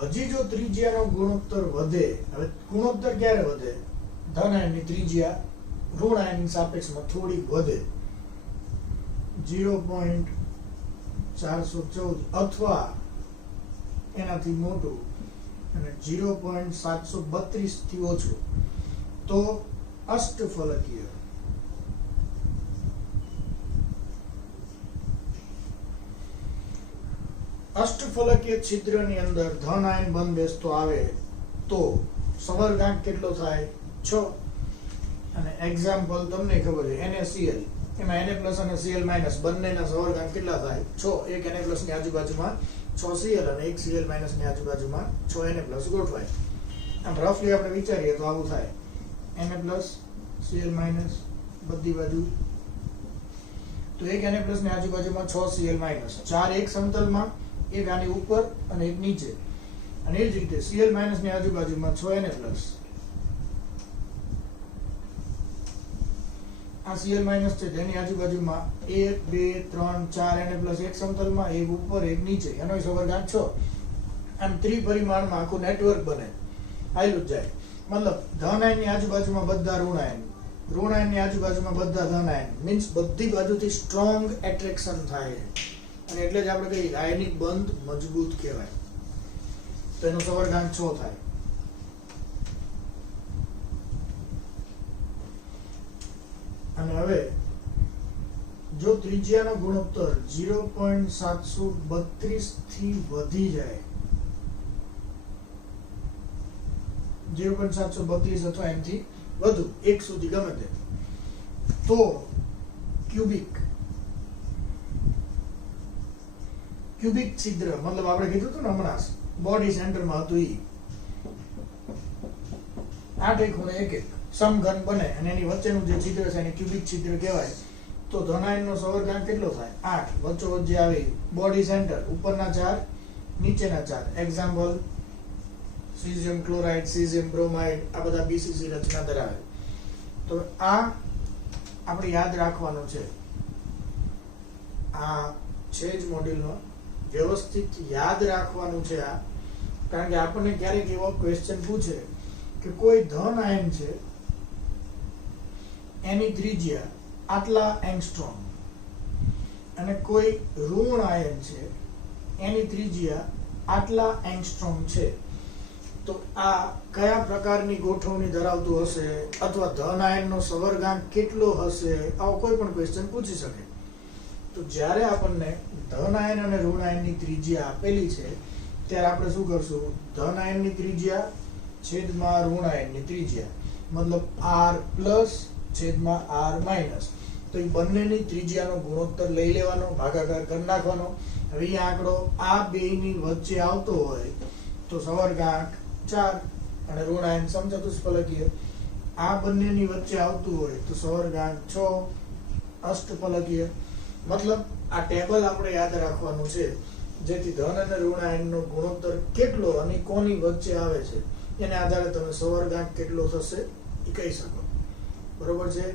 હજી જો ત્રિજ્યાનો ગુણોત્તર વધે, હવે ગુણોત્તર ક્યારે વધે? ધન આયનની ત્રિજ્યા ઋણ આયનની સાપેક્ષમાં થોડી વધે, 0.414 અથવા એનાથી મોટું અને 0.732 થી ઓછું તો અષ્ટફલકીય. અષ્ટફલકીય છિદ્રની અંદર ધન આયન બંધ બેસતો આવે તો સવર્ગાંક કેટલો થાય? 6. અને એક્ઝામ્પલ તમને ખબર છે NaCl, એમાં Na+ અને Cl- બંનેના સવર્ગાંક કેટલા થાય 6. એક Na+ ની આજુબાજુમાં 6 Cl અને એક Cl- ની આજુબાજુમાં 6 Na+ ગોઠવાય. આમ રફલી આપણે વિચારીએ તો આવું થાય Na+, Cl- બધી બાજુ. તો એક Na+ ની આજુબાજુમાં 6 Cl-, 4 એક સમતલમાં, એક આની ઉપર અને એક નીચે. અને એ જ રીતે Cl- ની આજુબાજુમાં 6 Na+. આ Cl- છે તેની આજુબાજુમાં 1 2 3 4 Na+ એક સમતલમાં, એક ઉપર, એક નીચે. એનો સવર્ગાંક 6. આમ ત્રિપરિમાણમાં આખું નેટવર્ક બને, આયલું જ જાય. મતલબ ધન આયનની આજુબાજુમાં બધા ઋણ આયન, ઋણ આયનની આજુબાજુમાં બધા ધન આયન, મીન્સ બધી બાજુથી સ્ટ્રોંગ એટ્રેક્શન થાય. અને એટલે જ આપણે કહીએ આયનિક બંધ મજબૂત કહેવાય. તો એનો સવર્ગાંક 6 થાય. અને હવે જો ત્રિજ્યાનો ગુણોત્તર 0.732 થી વધી જાય, 0.732 અથવા એનાથી વધુ, 1 સુધી ગમે તે, તો ક્યુબિક છિદ્ર, મતલબ આપણે કીધું હતું ને હમણાં બોડી સેન્ટરમાં હતું ઈ 8 ખૂણે 1 સમઘન બને અને એની વચ્ચેનું જે છિદ્ર છે એને ક્યુબિક છિદ્ર કહેવાય. તો ધન આયનનો સવર્ગાંક કેટલો થાય 8. વચ્ચોવચ્ચ જે આવી બોડી સેન્ટર, ઉપરના 4 નીચેના 4. Example caesium chloride, caesium bromide, આ બધા BCC રચના ધરાવે. તો આ આપણે યાદ રાખવાનું છે. આ છે જ મોડ્યુલમાં વ્યવસ્થિત યાદ રાખવાનું છે આ. કારણ કે આપણને ક્યારેક એવો ક્વેશ્ચન પૂછે કે કોઈ ધન આયન છે એની ત્રિજ્યા આટલા એંગસ્ટ્રોમ અને કોઈ ઋણ આયન છે એની ત્રિજ્યા આટલા એંગસ્ટ્રોમ છે, તો આ કયા પ્રકારની ગોઠવણી ધરાવતું હશે અથવા ધન આયનનો સવર્ગાંક કેટલો હશે, આવો કોઈ પણ ક્વેશ્ચન પૂછી શકે. તો જ્યારે આપણને ધન આયન અને ઋણ આયનની ત્રિજ્યા આપેલી છે ત્યારે આપણે શું કરશું, ધન આયનની ત્રિજ્યા છેદમાં ઋણ આયનની ત્રિજ્યા, મતલબ R+ છેદમાં R-, તો એ બંનેની ત્રિજ્યાનો ગુણોત્તર લઈ લેવાનો, ભાગાકાર કરી નાખવાનો. હવે એ આંકડો આ બેયની વચ્ચે આવતો હોય તો સવર્ગાંક 4 અને ઋણ આયન સમચતુષ્ફલકીય. આ બંનેની વચ્ચે આવતું હોય તો સવર્ગાંક 6 અષ્ટફલકીય. મતલબ આ ટેબલ આપણે યાદ રાખવાનું છે, જેથી ધન અને ઋણ આયનનો ગુણોત્તર કેટલો અને કોની વચ્ચે આવે છે એને આધારે તમે સવર્ગાંક કેટલો થશે એ કહી શકો. બરોબર છે?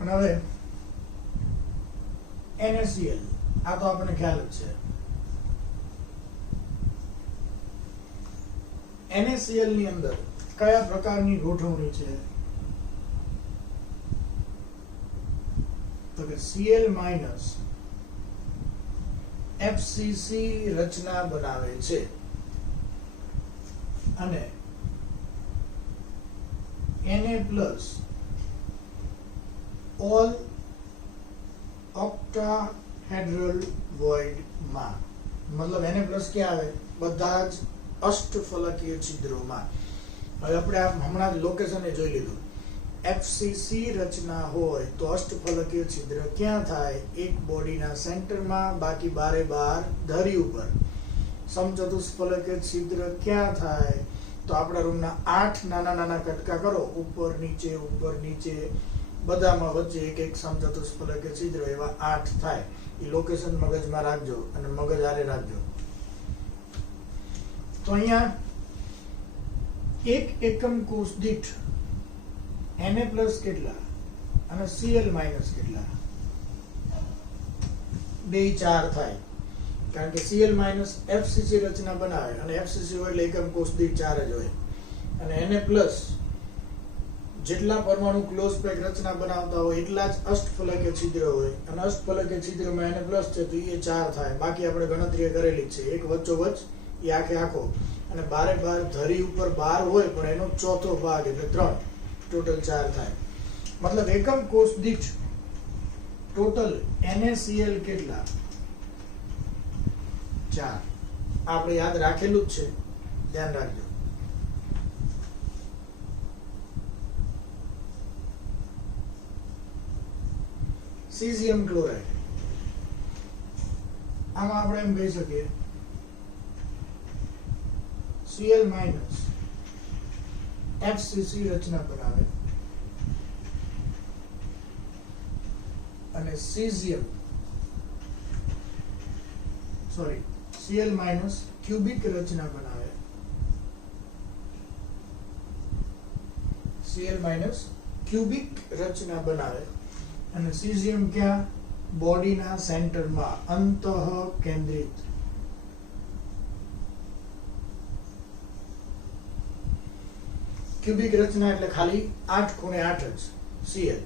અને હવે NaCl, આ તો આપણને ખ્યાલ જ છે. NaCl ની અંદર કયા પ્રકારની ગોઠવણી છે, તો કે Cl- FCC રચના બનાવે છે અને Na+ all octahedral void માં, મતલબ Na+ ક્યાં આવે, બધા જ અષ્ટફલકીય છિદ્રોમાં. હવે આપણે હમણાં જ લોકેશન જોઈ લીધું. FCC રચના હોય તો અષ્ટફલકીય છિદ્ર ક્યાં થાય, એક બોડીના સેન્ટરમાં, બાકી બારે બાર ધરી ઉપર. સમચતુષ્ફલકીય છિદ્ર ક્યાં થાય, તો આપણા રૂમના 8 નાના નાના કટકા કરો, ઉપર નીચે બધામાં વચ્ચે એક એક સમચતુષ્ફલકીય છિદ્ર, એવા 8 થાય. એ લોકેશન મગજમાં રાખજો અને મગજ આરે રાખજો. તો અહીંયા એક એકમ કોષ દીઠ Na+ કેટલા અને Cl- કેટલા, બે 4 થાય. કારણ કે Cl- FCC રચના બનાવે અને FCC હોય એટલે એકમ કોષ દીઠ 4 જ હોય. અને Na+ જેટલા પરમાણુ ક્લોઝ પેક રચના બનાવતા હોય એટલા જ અષ્ટફલકીય છિદ્ર હોય અને અષ્ટફલકીય છિદ્રમાં એને પ્લસ છે તો એ 4 થાય. બાકી આપણે ગણતરી કરેલી જ છે. એક વચ્ચોવચ એ આખો અને બારે બાર ધરી ઉપર 12 હોય પણ એનો ચોથો ભાગ એટલે 3 ટોટલ 4 થાય. મતલબ એકમ કોષ દીઠ ટોટલ NaCl કેટલા? 4. આપણે યાદ રાખેલું જ છે, ધ્યાન રાખજો. સીઝિયમ ક્લોરાઇડ, આમાં આપણે એમ કહી શકીએ Cl FCC રચના બનાવે અને સીઝિયમ Cl ક્યુબિક રચના બનાવે. Cl ક્યુબિક રચના બનાવે અને સીઝિયમ ક્યાં? બોડીના સેન્ટરમાં અંતઃ કેન્દ્રિત. ક્યુબિક રચના એટલે ખાલી 8 ખૂણે 8 જ Cl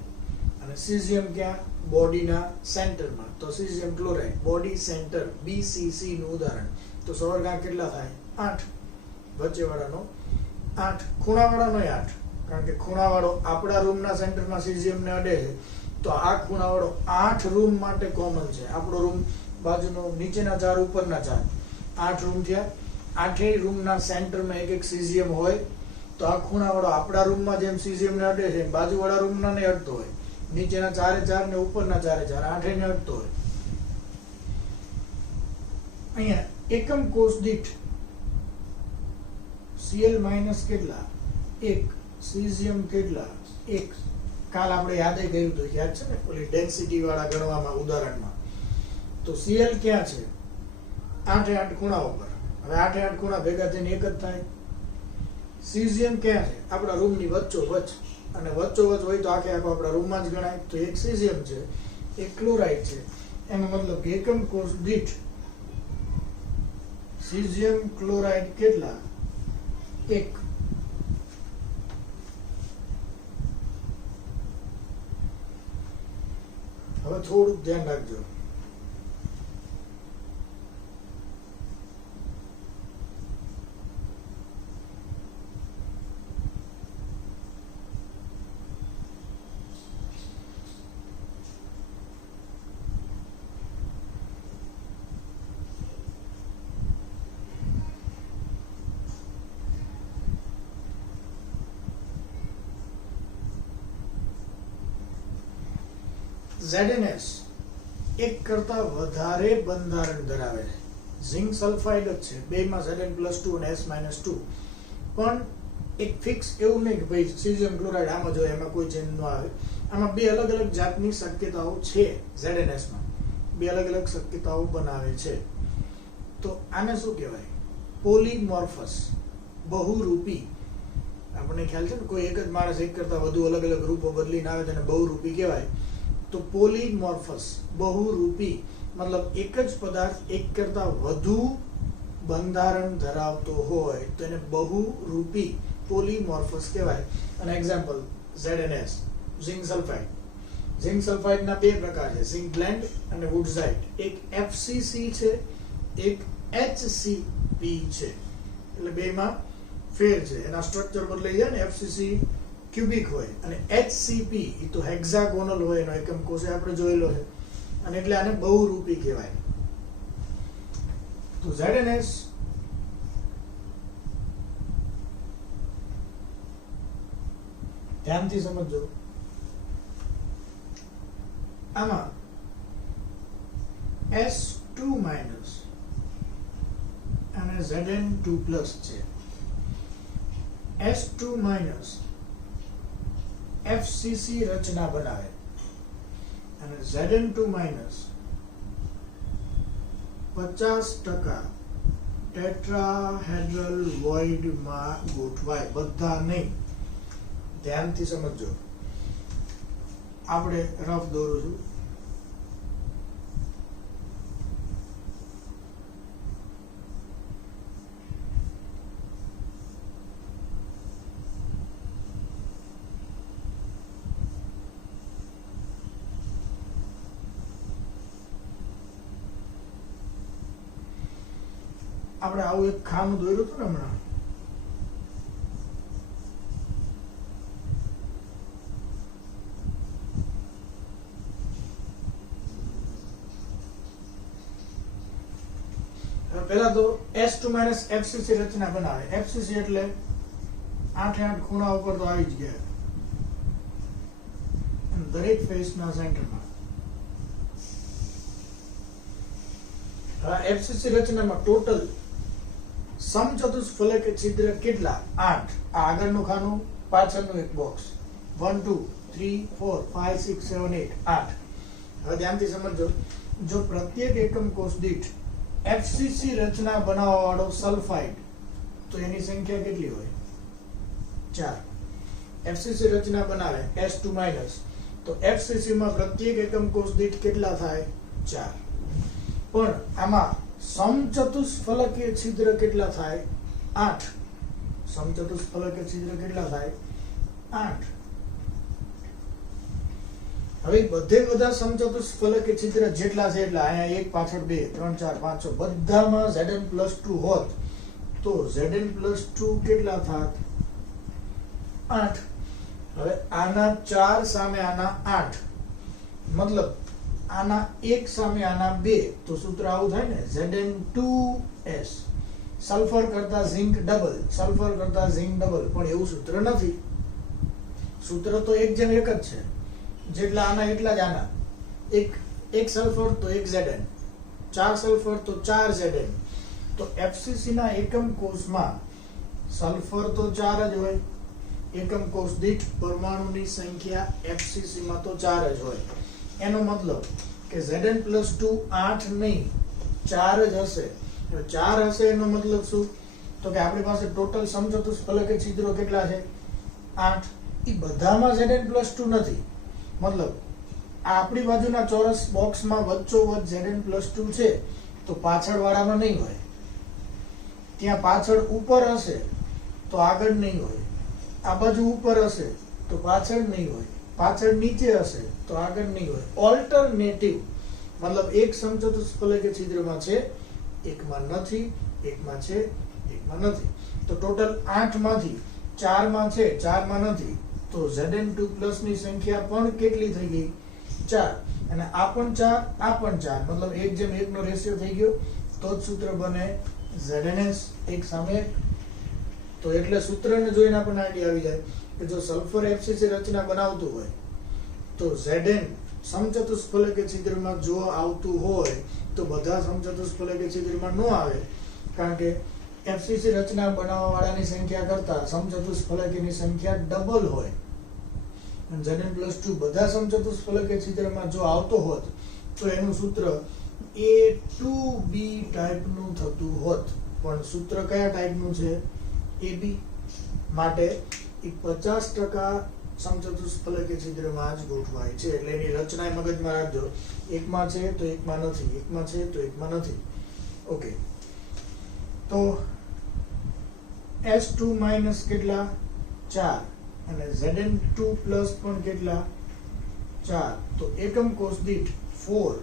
અને સીઝિયમ ક્યાં? બોડીના સેન્ટરમાં. તો caesium chloride body centre BCC નું ઉદાહરણ. તો સવર્ગાંક કેટલા થાય? 8. વચ્ચેવાળાનો 8, ખૂણાવાળાનો 8, કારણ કે ખૂણાવાળો આપણા રૂમના સેન્ટરમાં સીઝિયમને અડે છે તો આ ખૂણાવાળો 8 રૂમ માટે કોમન છે. આપણો રૂમ બાજુનો નીચેના 4 ઉપરના 4 8 રૂમ થયા. 8 રૂમના સેન્ટરમાં એક સીઝિયમ હોય તો આ ખૂણાવાળો આપણા રૂમમાં જેમ સીઝિયમને અડે છે બાજુવાળા રૂમના ને અડતો હોય. નીચેના 4 4 ને ઉપરના 4 4 8 ને અડતો હોય. અહીંયા એકમ કોષ દીઠ Cl કેટલા? 1. સીઝિયમ કેટલા? 1. કાલ આપણે યાદે કર્યું તો યાદ છે ને ઓલી ડેન્સિટી વાળા ગણવામાં ઉદાહરણમાં. તો Cl ક્યાં છે? 8 8 ખૂણા ઉપર. હવે 8 8 ખૂણા ભેગા થઈને એક જ થાય. સીઝિયમ ક્યાં છે? આપણા રૂમની વચ્ચોવચ, અને વચ્ચોવચ હોય તો આખો આપણા રૂમમાં જ ગણાય. તો એક સીઝિયમ છે, એક ક્લોરાઇડ છે. એનો મતલબ કે એકમ કોષ દીઠ સીઝિયમ ક્લોરાઇડ કેટલા? 1. હવે થોડુંક ધ્યાન રાખજો. ZnS એક કરતા વધારે બંધારણ ધરાવે છે. ઝિંક સલ્ફાઇડ જ છે, બેમાં Zn+2 અને S-2. પણ એક ફિક્સ એવું નહીં કે ભાઈ સીઝિયમ ક્લોરાઇડ આમાં જોઈએ એમાં કોઈ ચેન્જ ન આવે. આમાં બે અલગ અલગ જાતની શક્યતાઓ છે. ZnS માં બે અલગ અલગ શક્યતાઓ બનાવે છે. તો આને શું કહેવાય? પોલીમોર્ફસ, બહુરૂપી. આપણને ખ્યાલ છે ને કોઈ એક જ માણસ એક કરતા વધુ અલગ અલગ રૂપો બદલીને આવે તેને બહુરૂપી કહેવાય. તો પોલીમોર્ફસ, બહુરૂપી, મતલબ એક જ પદાર્થ એક કરતા વધુ બંધારણ ધરાવતો હોય તો એને બહુરૂપી પોલીમોર્ફસ કહેવાય. અને example ZnS, zinc sulphide. Zinc સલ્ફાઇડના બે પ્રકાર છે, ઝિંક બ્લેન્ડ અને વુડઝાઇટ. એક FCC છે, એક HCP છે. એટલે બેમાં ફેર છે. એના સ્ટ્રક્ચર બદલાઈ જાય ને. FCC ક્યુબિક હોય અને HCP એ તો હેક્ઝાગોનલ હોય. એનો એકમ કોષે આપણે જોયેલો છે અને એટલે આને બહુરૂપી કહેવાય. તો ZnS ધ્યાનથી સમજો. આમાં S2- અને Zn2+ છે. S2- FCC રચના બનાવે અને Zn2- 50% ટેટ્રાહેડ્રલ વોઇડમાં ગોઠવાય. બધા નહીં, ધ્યાનથી સમજો. આપણે રફ દોરું છું. આપણે આવું એક ખાનું દોર્યું હતું ને હમણાં, પહેલા તો S2 FCC રચના બનાવે. FCC એટલે 8 ખૂણા ઉપર તો આવી જ ગયા, દરેક ફેસના સેન્ટરમાં. FCC રચનામાં ટોટલ સમચતુષ્ફલકે છિદ્ર કેટલા? 8. આ આગળનું ખાનું, પાછળનું એક બોક્સ. 1 2 3 4 5 6 7 8 8. હવે ધ્યાનથી સમજો, જો પ્રત્યેક એકમ કોષ દીઠ FCC રચના બનાવવા વાળો સલ્ફાઇડ, તો એની સંખ્યા કેટલી હોય? 4. FCC રચના બનાવે S2-, તો FCC માં પ્રત્યેક એકમ કોષ દીઠ કેટલા થાય? 4. પણ આમાં સમચતુષ્ફલકીય છિદ્ર કેટલા થાય? 8. સમચતુષ્ફલકીય છિદ્ર કેટલા થાય? 8. હવે બધે બધા સમચતુષ્ફલકીય છિદ્ર જેટલા છે એટલા, અહીંયા એક પાછળ 2 3 4 5 6 બધામાં Zn+2 હોત તો Zn+2 કેટલા થાત? 8. હવે આના 4 સામે આના 8, મતલબ આના 1 સામે આના 2, તો સૂત્ર આવું થાય ને, Zn2s. સલ્ફર કરતા ઝિંક ડબલ, સલ્ફર કરતા ઝિંક ડબલ, પણ એવું સૂત્ર નથી. સૂત્ર તો 1:1 જ છે, જેટલા આના એટલા જ આના. એક સલ્ફર તો 1 Zn, 4 સલ્ફર તો 4 Zn. તો FCC ના એકમ કોષમાં સલ્ફર તો 4 જ હોય, એકમ કોષ દીઠ પરમાણુની સંખ્યા FCC માં તો 4 જ હોય. એનો મતલબ કે Zn+2 8 નહીં 4 જ હશે. 4 હશે એનો મતલબ શું? તો કે આપણી પાસે ટોટલ સમચતુષ્ફલકીય છિદ્રો કેટલા છે? 8. એ બધામાં Zn+2 નથી, મતલબ આપણી બાજુના ચોરસ બોક્સમાં વચ્ચોવચ્ચ Zn+2 છે, તો પાછળવાળામાં નહીં હોય. ત્યાં પાછળ ઉપર હશે તો આગળ નહીં હોય, આ બાજુ ઉપર હશે તો પાછળ નહીં હોય, પાછળ નીચે હશે તો આગળ નહીં હોય. ઓલ્ટરનેટિવ, મતલબ એક સમચતુષ્ફલકીય છિદ્રમાં છે, એકમાં નથી, એકમાં છે, એકમાં નથી. તો ટોટલ 8 માંથી 4 માં છે, 4 માં નથી, તો Zn2+ ની સંખ્યા પણ કેટલી થઈ ગઈ? 4. અને આ પણ 4, આ પણ 4, મતલબ 1:1 નો રેશિયો થઈ ગયો. તો જ સૂત્ર બને Zns 1 સામે 1. તો એટલે સૂત્રને જોઈને આપણને આઈડિયા આવી જાય કે જો સલ્ફર FCC રચના બનાવતું હોય તો Zn સમચતુષ્ફલકીય છિદ્રમાં જો આવતું હોય તો બધા સમચતુષ્ફલકીય છિદ્રમાં ન આવે, કારણ કે FCC રચના બનાવવા વાળાની સંખ્યા કરતા સમચતુષ્ફલકીયની સંખ્યા ડબલ હોય. અને Zn+2 બધા સમચતુષ્ફલકીય છિદ્રમાં જો આવતો હોત તો એનું સૂત્ર A2B ટાઈપનું થતું હોત. પણ સૂત્ર કયા ટાઈપનું છે? AB. માટે એ 50% સમચતુષ્ફલકીય છિદ્રમાં જ ગોઠવાય છે. એટલે એની રચના મગજમાં રાખજો, એકમાં છે તો એકમાં નથી, એકમાં છે તો એકમાં નથી. ઓકે, તો S2- કેટલા? 4. અને Zn2+ પણ કેટલા? 4. તો એકમ કોષ દીઠ 4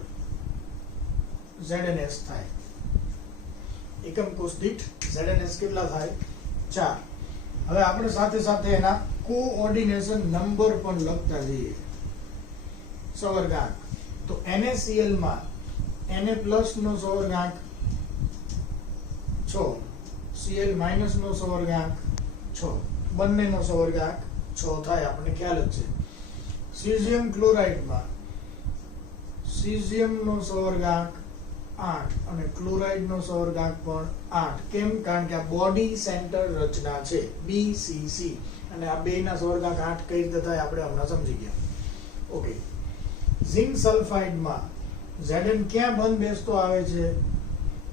Zns થાય. એકમ કોષ દીઠ Zns કેટલા થાય? 4. હવે આપણે સાથે સાથે એના કોઓર્ડિનેશન નંબર પણ લખતા જઈએ. સવર્ગાંક, તો NaCl માં Na+ નો સવર્ગાંક 6, Cl- નો સવર્ગાંક 6, બંનેનો સવર્ગાંક 6 થાય, આપણને ખ્યાલ જ છે. સીઝિયમ ક્લોરાઇડમાં સીઝિયમ નો સવર્ગાંક 8 અને ક્લોરાઇડ નો સવર્ગાંક પણ 8. કેમ? કારણ કે આ બોડી સેન્ટર રચના છે, BCC, અને આ બેના સવર્ગાંક 8 કઈ રીતે થાય આપણે હમણાં સમજી ગયા. ઓકે, ઝિંક સલ્ફાઇડમાં Zn ક્યાં બંધ બેસતો આવે છે?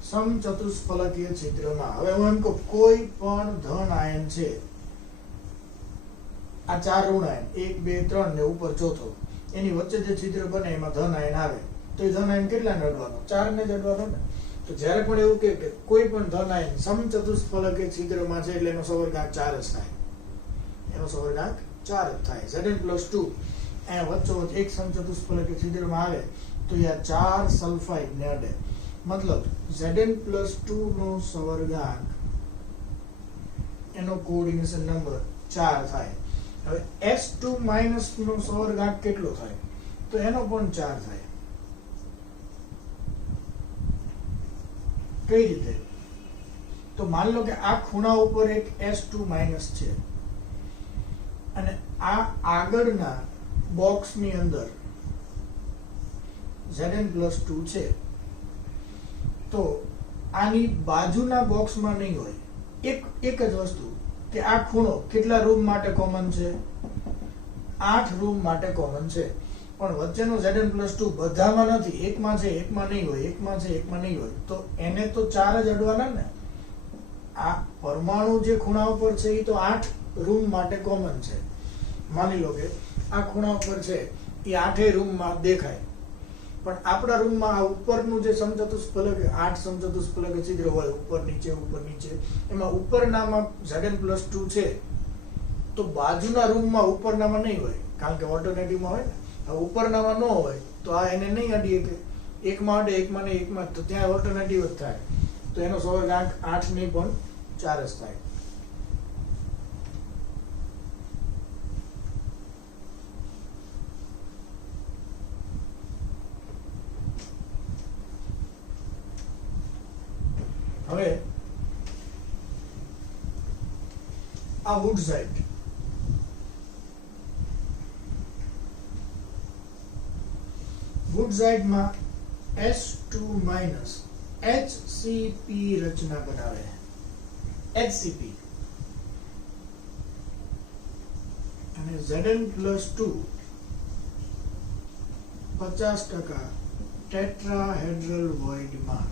સમચતુષ્ફલકીય છિદ્રમાં. હવે હું એમ કહું, કોઈ પણ ધન આયન છે, આ 4 ઋણ આયન 1 2 3 ને ઉપર ચોથો, એની વચ્ચે જે છિદ્ર બને એમાં ધન આયન આવે, તો એ ધન આયન કેટલા નડવાનો? 4 ને જ અડવાનો ને. તો જ્યારે પણ એવું કે કોઈ પણ ધન આયન સમચતુષ્ફલકીય છિદ્રમાં છે એટલે એનો સવર્ગાંક 4 જ થાય, એનો સવર્ગાંક 4 જ થાય. Zn+2 અહીંયા વચ્ચોવચ્ચ એક સમચતુષ્ફલકીય છિદ્રમાં આવે તો આ 4 સલ્ફાઇડ ને અડે. મતલબ Zn+2 નો સવર્ગાંક એનો કોઓર્ડિનેશન નંબર 4 થાય. હવે S2 માઈનસ નો સવર્ગાંક કેટલો થાય? તો એનો પણ 4 થાય. કઈ રીતે? તો માન લો કે આ ખૂણા ઉપર એક S2 માઈનસ છે અને આ આગળના બોક્સની અંદર Zn+2 છે, તો આની બાજુના બોક્સમાં નહીં હોય. એક જ વસ્તુ કે આ ખૂણો કેટલા રૂમ માટે કોમન છે? 8 રૂમ માટે કોમન છે. પણ વચ્ચેનો Zn+2 બધામાં નથી. એકમાં છે, એકમાં નહીં હોય, એકમાં છે, એકમાં નહીં હોય. તો એને તો 4 જ અડવાના ને. આ પરમાણુ જે ખૂણા ઉપર છે એ તો 8 રૂમ માટે કોમન છે. માની લો કે આ ખૂણા ઉપર છે એ 8 રૂમમાં દેખાય, પણ આપણા રૂમમાં આ ઉપરનું જે સમચતુષ્ફલક 8 સમચતુષ્ફલક છિદ્ર હોય, ઉપર નીચે, એમાં ઉપરનામાં Zn+2 છે, તો બાજુના રૂમમાં ઉપરનામાં નહીં હોય, કારણ કે ઓલ્ટરનેટિવમાં હોય ને. હવે ઉપરનામાં ન હોય તો આ એને નહીં અડીએ કે એકમાં અડે, એકમાં નહીં, એકમાં, તો ત્યાં ઓલ્ટરનેટિવ જ થાય. તો એનો સવર્ગાંક 8 નહીં પણ 4 જ થાય. હવે આ વુડસાઇડ માં S2 માઈનસ HCP રચના બનાવે. HCP અને Zn+2 50% ટેટ્રાહેડ્રલ વોઇડમાં.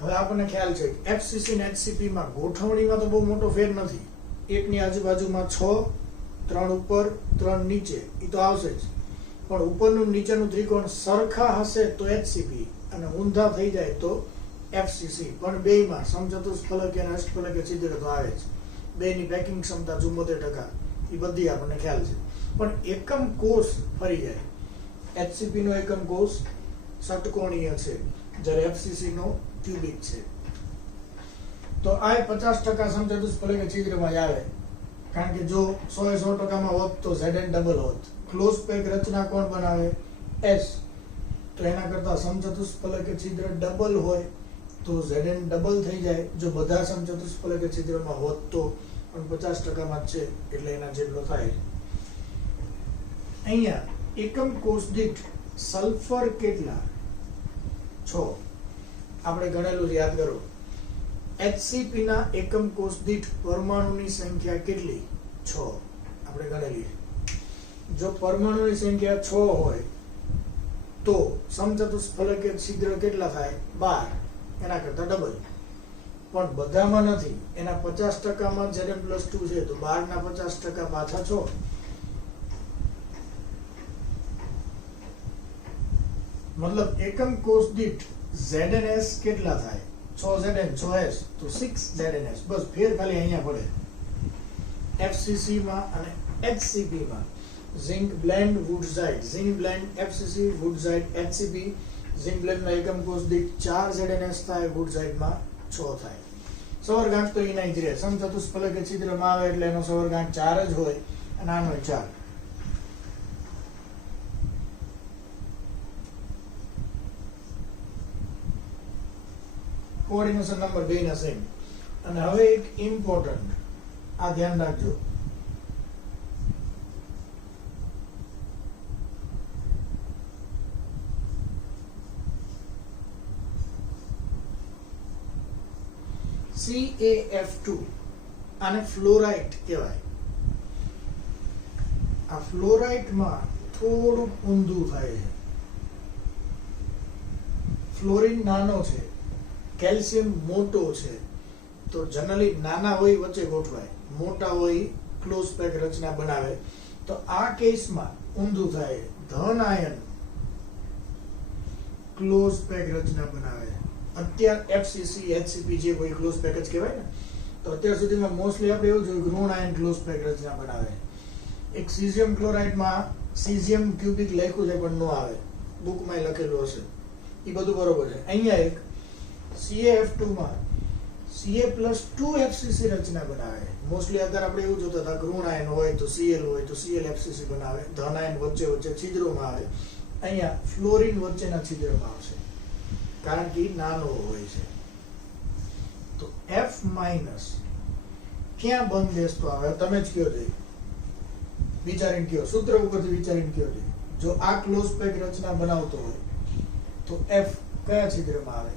હવે આપણને ખ્યાલ છે કે FCC અને HCP માં ગોઠવણીમાં તો બહુ મોટો ફેર નથી. એકની આજુબાજુમાં 6, 3 ઉપર, 3 નીચે, એ તો આવશે જ. પણ ઉપરનું નીચેનું ત્રિકોણ સરખા હશે તો HCP અને ઊંધા થઈ જાય તો FCC. પણ બેયમાં સમચતુષ્ફલક અને અષ્ટફલક છિદ્ર તો આવે જ. બેયની પેકિંગ ક્ષમતા 74%, એ બધી આપણને ખ્યાલ છે. પણ એકમ કોષ ફરી જાય. HCP નો એકમ કોષ ષટકોણીય છે, જ્યારે FCC નો ક્યુબિક છે. તો આ 50% સમચતુષ્ફલક છિદ્રમાં જ આવે, કારણ કે જો 100% માં હોત તો Zn ડબલ હોત. ક્લોઝ પેક રચના કોણ બનાવે? S. તો એના કરતા સમચતુષ્ફલક છિદ્ર ડબલ હોય તો Zn ડબલ થઈ જાય. જો બધા સમચતુષ્ફલક છિદ્રમાં હોત તો, પણ 50% માં જ છે એટલે એના જેટલો થાય. અહીંયા એકમ કોષ દીઠ સલ્ફર કેટલા? 6. આપણે ગણેલું યાદ કરો. HCP ના એકમ કોષ દીઠ પરમાણુની સંખ્યા કેટલી? 6. આપણે ગણેલી. જો પરમાણુની સંખ્યા 6 હોય તો સમચતુષ્ફલક છિદ્ર કેટલા થાય? 12. એના કરતા ડબલ. પણ બધામાં નથી. એના 50% માં Zn+2 છે, તો 12 ના 50% પાછા 6. મતલબ એકમ કોષ દીઠ ZnS કેટલા થાય? 6 Zn 6S, તો 6 ZnS. બસ ફેર ખાલી અહીંયા પડે. FCC માં અને HCP માં zinc blende wurtzite, zinc blende FCC, wurtzite HCP. Zinc blende માં એકમ કોષ દીઠ 4 ZnS થાય, વુડસાઇડ માં 6 થાય. સવર્ગાંક તો એના જ રહે. સમચતુષ્ફલક છિદ્રમાં આવે એટલે એનો સવર્ગાંક 4 જ હોય અને આનો 4. કોઓર્ડિનેશન નંબર 2 ના સેમ. અને હવે એક ઇમ્પોર્ટન્ટ, આ ધ્યાન રાખજો. CaF2, આને ફ્લોરાઇટ કહેવાય. આ ફ્લોરાઇટમાં થોડુંક ઊંધું થાય છે. ફ્લોરિન નાનો છે, કેલ્શિયમ મોટો છે, તો જનરલી નાના હોય વચ્ચે ગોઠવાય, મોટા હોય ક્લોઝ પેક રચના બનાવે. તો આ કેસમાં ઊંધું થાય. ધન આયન ક્લોઝ પેક રચના બનાવે. અત્યાર FCC HCP જે કોઈ ક્લોઝ પેક જ કહેવાય ને, તો અત્યાર સુધીમાં મોસ્ટલી આપણે એવું જોયું કે ઋણ આયન ક્લોઝ પેક રચના બનાવે. એક સીઝિયમ ક્લોરાઇડમાં સીઝિયમ ક્યુબિક લખ્યું છે પણ ન આવે, બુકમાં લખેલું હશે. એ બધું બરોબર છે. અહીંયા એક CaF2 માં Ca+2FCC રચના બનાવે. મોસ્ટલી અત્યારે આપણે એવું જોતા હતા ઋણ આયન હોય તો Cl હોય તો ClFCC બનાવે, ધન આયન વચ્ચે વચ્ચે છિદ્રોમાં આવે. અહીંયા ફ્લોરિન વચ્ચેના છિદ્રમાં આવશે કારણ કે નાનો હોય છે. તો F- ક્યાં બંધ બેસતો આવે તમે જ કયો છો, વિચારીને કયો, સૂત્ર ઉપરથી વિચારીને કયો છો. જો આ ક્લોઝ પેક રચના બનાવતો હોય તો F કયા છિદ્રમાં આવે?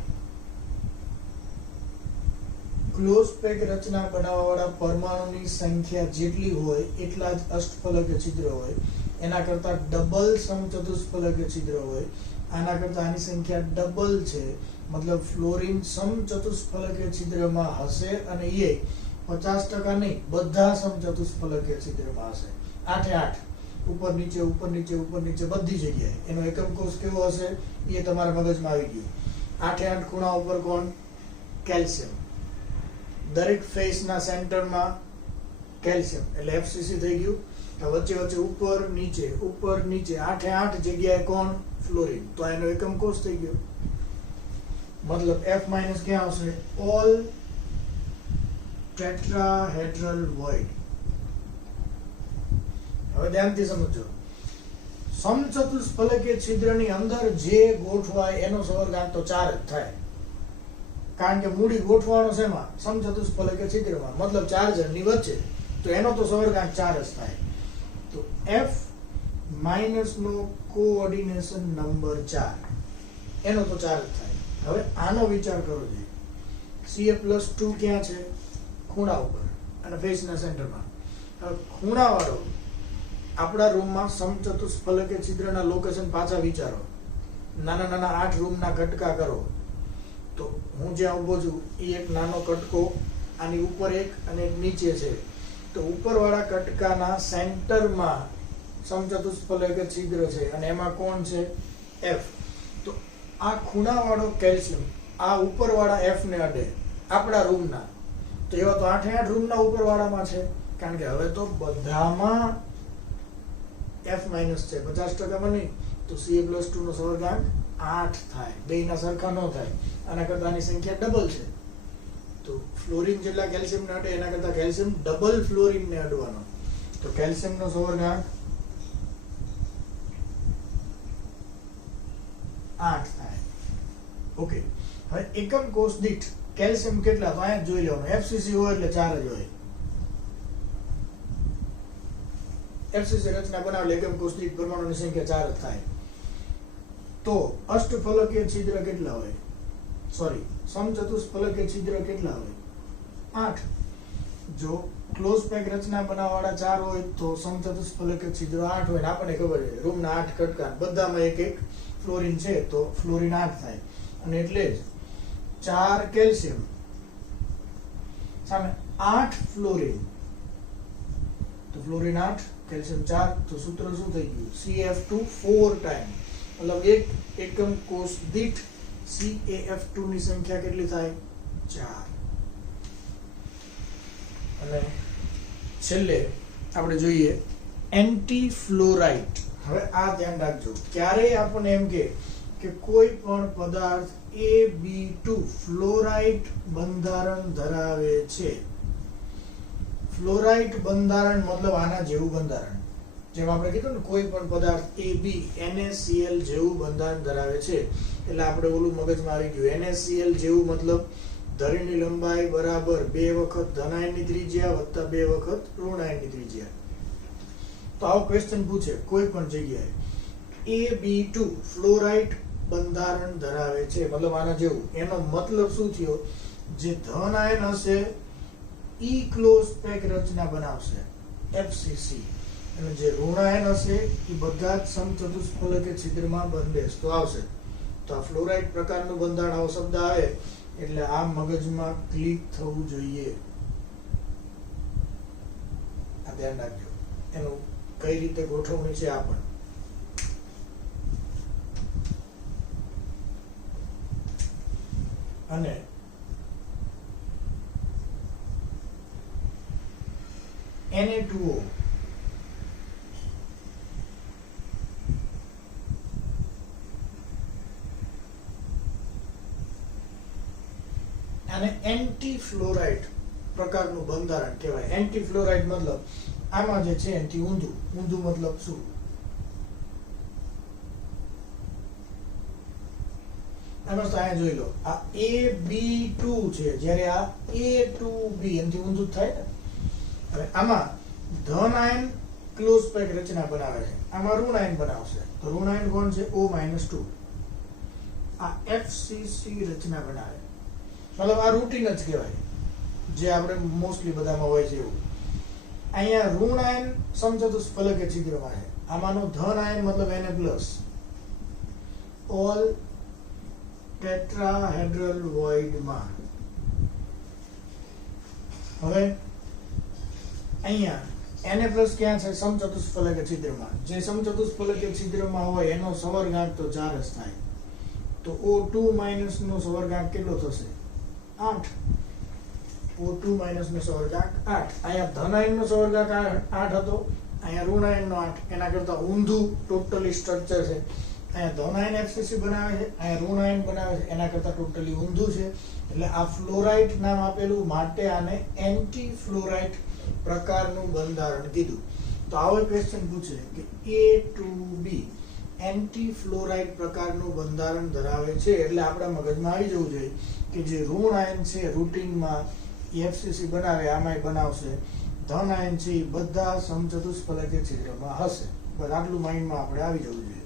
ક્લોઝ પેક રચના બનાવવા વાળા પરમાણુની સંખ્યા જેટલી હોય એટલા જ અષ્ટફલકીય છિદ્ર હોય. એના કરતા ડબલ સમચતુષ્ફલકીય છિદ્ર હોય. આના કરતા આની સંખ્યા ડબલ છે, મતલબ ફ્લોરિન સમચતુષ્ફલકીય છિદ્રમાં હશે અને એ 50% નહીં, બધા સમચતુષ્ફલકીય છિદ્રમાં હશે. 8 ઉપર નીચે ઉપર નીચે ઉપર નીચે બધી જગ્યાએ. એનો એકમ કોષ કેવો હશે એ તમારા મગજમાં આવી ગયું. 8 ખૂણા ઉપર કોણ? કેલ્શિયમ. દરેક ફેસના સેન્ટરમાં કેલ્શિયમ એટલે FCC થઈ ગયું. વચ્ચે વચ્ચે ઉપર નીચે 8 જગ્યાએ કોણ? ફ્લોરિન. તો એનો એકમ કોષ થઈ ગયો. મતલબ F- ક્યાં આવશે? All tetrahedral void. હવે ધ્યાનથી સમજો. સમચતુષ્ફલકીય છિદ્રની અંદર જે ગોઠવાય એનો સવર્ગાંક તો 4 જ થાય, કારણ કે મૂડી ગોઠવાનો છે એમાં સમચતુષ્ફલકીય છિદ્રમાં, મતલબ ચાર્જરની વચ્ચે, તો એનો તો સવર્ગાંક 4 જ થાય. તો F- નો કોઓર્ડિનેશન નંબર 4, એનો તો 4 જ થાય. હવે આનો વિચાર કરો છે. Ca+2 ક્યાં છે? ખૂણા ઉપર અને ફેસના સેન્ટરમાં. હવે ખૂણાવાળો આપણા રૂમમાં સમચતુષ્ફલકીય છિદ્રના લોકેશન પાછા વિચારો. નાના નાના 8 રૂમના કટકા કરો. તો હું જ્યાં ઊભો છું એ એક નાનો કટકો, આની ઉપર એક અને નીચે છે. તો ઉપરવાળા કટકાના સેન્ટરમાં સમચતુષ્ફલકીય છિદ્ર છે અને એમાં કોણ છે? F. તો આ ખૂણાવાળો કેલ્શિયમ આ ઉપરવાળા F ને અડે આપણા રૂમના. તો એવા તો 8 રૂમના ઉપરવાળામાં છે, કારણ કે હવે તો બધામાં F- છે, 50%માં નહીં. તો Ca+2 નો સવર્ગાંક 8 થાય. બેયના સરખા ન થાય. આના કરતા આની સંખ્યા ડબલ છે. તો ફ્લોરિન જેટલા કેલ્શિયમ ને અડે એના કરતા કેલ્શિયમ ડબલ ફ્લોરિન ને અડવાનો. તો કેલ્શિયમ નો સવર્ગાંક 8 થાય. ઓકે. હવે એકમ કોષ દીઠ કેલ્શિયમ કેટલા? તો અહીંયા જોઈ લેવાનું. FCC હોય એટલે 4 જ હોય. FCC રચના બનાવેલી એકમ કોષ દીઠ પરમાણુની સંખ્યા 4 જ થાય. તો અષ્ટફલકીય છિદ્ર કેટલા હોય? સોરી, સમચતુષ્ફલકીય છિદ્ર કેટલા હોય? 8. જો ક્લોઝ પેક રચના બનાવવાવાળા 4 હોય તો સમચતુષ્ફલકીય છિદ્ર 8 હોય. આપણને ખબર છે રૂમના 8 કટકા, બધામાં એક એક ફ્લોરિન છે, તો ફ્લોરિન 8 થાય. અને એટલે જ 4 કેલ્શિયમ સામે 8 ફ્લોરિન. તો ફ્લોરિન 8, કેલ્શિયમ 4. તો સૂત્ર શું થઈ ગયું? CaF2 4 time. મતલબ એક એકમ કોષ દીઠ CaF2 ની સંખ્યા કેટલી થાય? 4. અને છેલ્લે આપણે જોઈએ એન્ટી ફ્લોરાઇટ. હવે આ ધ્યાન રાખજો, ક્યારેય આપણને એમ કે કોઈ પણ પદાર્થ AB2 ફ્લોરાઇટ બંધારણ ધરાવે છે. ફ્લોરાઇટ બંધારણ મતલબ આના જેવું બંધારણ. જેમ આપણે કીધું ને કોઈ પણ પદાર્થ AB NaCl જેવું બંધારણ ધરાવે છે, એટલે આપણે ઓલું મગજમાં આવી ગયું. NaCl જેવું મતલબ ધરીની લંબાઈ બરાબર 2 વખત ધન આયનની ત્રિજ્યા વત્તા 2 વખત ઋણ આયનની ત્રિજ્યા. તો આવો ક્વેશ્ચન પૂછે કોઈ પણ જગ્યાએ. AB2 ફ્લોરાઇટ બંધારણ ધરાવે છે, મતલબ આના જેવું. એનો મતલબ શું થયો? જે ધન આયન હશે ઈ ક્લોઝ પેક રચના બનાવશે FCC, અને જે ઋણ આયન હશે એ બધા જ સમચતુષ્ફલકીય છિદ્રમાં બંધબેસતો આવશે. તો આ ફ્લોરાઇટ પ્રકારનું બંધારણ, આવો શબ્દ આવે એટલે આ મગજમાં ક્લિક થવું જોઈએ. આ ધ્યાન રાખજો. એનું કઈ રીતે ગોઠવણી છે આ પણ. અને Na2O ફ્લોરાઇડ પ્રકારનું બંધારણ કહેવાય. એન્ટી ફ્લોરાઇડ મતલબ આમાં જે છે એનાથી ઊંધું. ઊંધું મતલબ શું? આમાં તો અહીંયા જોઈ લો, આ AB2 છે, જ્યારે આ A2B એનાથી ઊંધું જ થાય ને. હવે આમાં ધન આયન ક્લોઝ પેક રચના બનાવે છે, આમાં ઋણ આયન બનાવશે. તો ઋણ આયન કોણ છે? O-2. આ FCC રચના બનાવે, મતલબ આ રૂટીન જ કહેવાય, જે આપણે મોસ્ટલી બધામાં હોય છે એવું. અહીંયા ઋણ આયન સમચતુષ્ફલકીય છિદ્રમાં છે, આમાંનો ધન આયન મતલબ Na+, ઓલ ટેટ્રાહેડ્રલ વોઇડમાં. હવે અહીંયા Na+ ક્યાં છે? સમચતુષ્ફલકીય છિદ્રમાં. જે સમચતુષ્ફલકીય છિદ્રમાં હોય એનો સવર્ગાંક તો 4 જ થાય. તો O2- નો સવર્ગાંક કેટલો થશે? 8. O2- નો સવર્ગાંક 8. અહીંયા ધન આયનનો સવર્ગાંક 8 હતો, અહીંયા ઋણ આયનનો 8. એના કરતા ઊંધું ટોટલી સ્ટ્રક્ચર છે. અહીંયા ધન આયન FCC બનાવે છે, અહીંયા ઋણ આયન બનાવે છે, એના કરતા ટોટલી ઊંધું છે. એટલે આ ફ્લોરાઇડ નામ આપેલું, માટે આને એન્ટી ફ્લોરાઇડ પ્રકારનું બંધારણ કીધું. તો આવો ક્વેશ્ચન પૂછે કે A2B એન્ટી ફ્લોરાઇડ પ્રકારનું બંધારણ ધરાવે છે, એટલે આપણા મગજમાં આવી જવું જોઈએ કે જે ઋણ આયન છે રૂટીનમાં FCC બનાવે, આમાંય બનાવશે. ધન આયન છે એ બધા સમચતુષ્ફલકીય છિદ્રમાં હશે. બસ આટલું માઇન્ડમાં આપણે આવી જવું જોઈએ.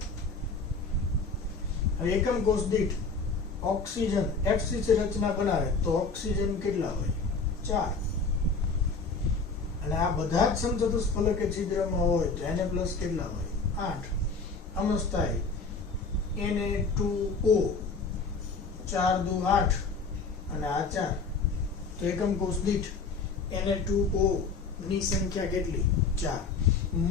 હવે એકમ કોષ દીઠ ઓક્સિજન FCC રચના બનાવે તો ઓક્સિજન કેટલા હોય? 4. અને આ બધા જ સમચતુષ્ફલકીય છિદ્રમાં હોય તો Na+ કેટલા હોય? 8. અમસ્થાઈ Na2O 4 દુ 8 અને આ 4. તો એકમ કોષ દીઠ Na2O ની સંખ્યા કેટલી? 4.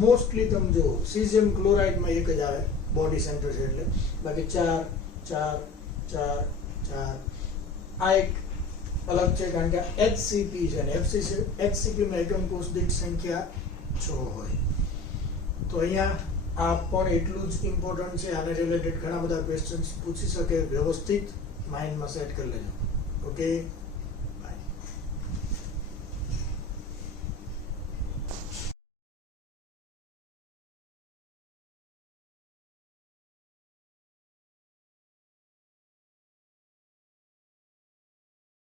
મોસ્ટલી તમે જો સીઝિયમ ક્લોરાઇડમાં એક જ આવે, બોડી સેન્ટર છે એટલે, બાકી 4 4 4 4. આ એક અલગ છે કારણ કે HCP છે અને HCP માં એકમ કોષ દીઠ સંખ્યા 6 હોય. તો અહીંયા આ પણ એટલું જ ઇમ્પોર્ટન્ટ છે. આને રિલેટેડ ઘણા બધા ક્વેશ્ચન્સ પૂછી શકે, વ્યવસ્થિત માઇન્ડમાં સેટ કરી લેજો. ઓકે.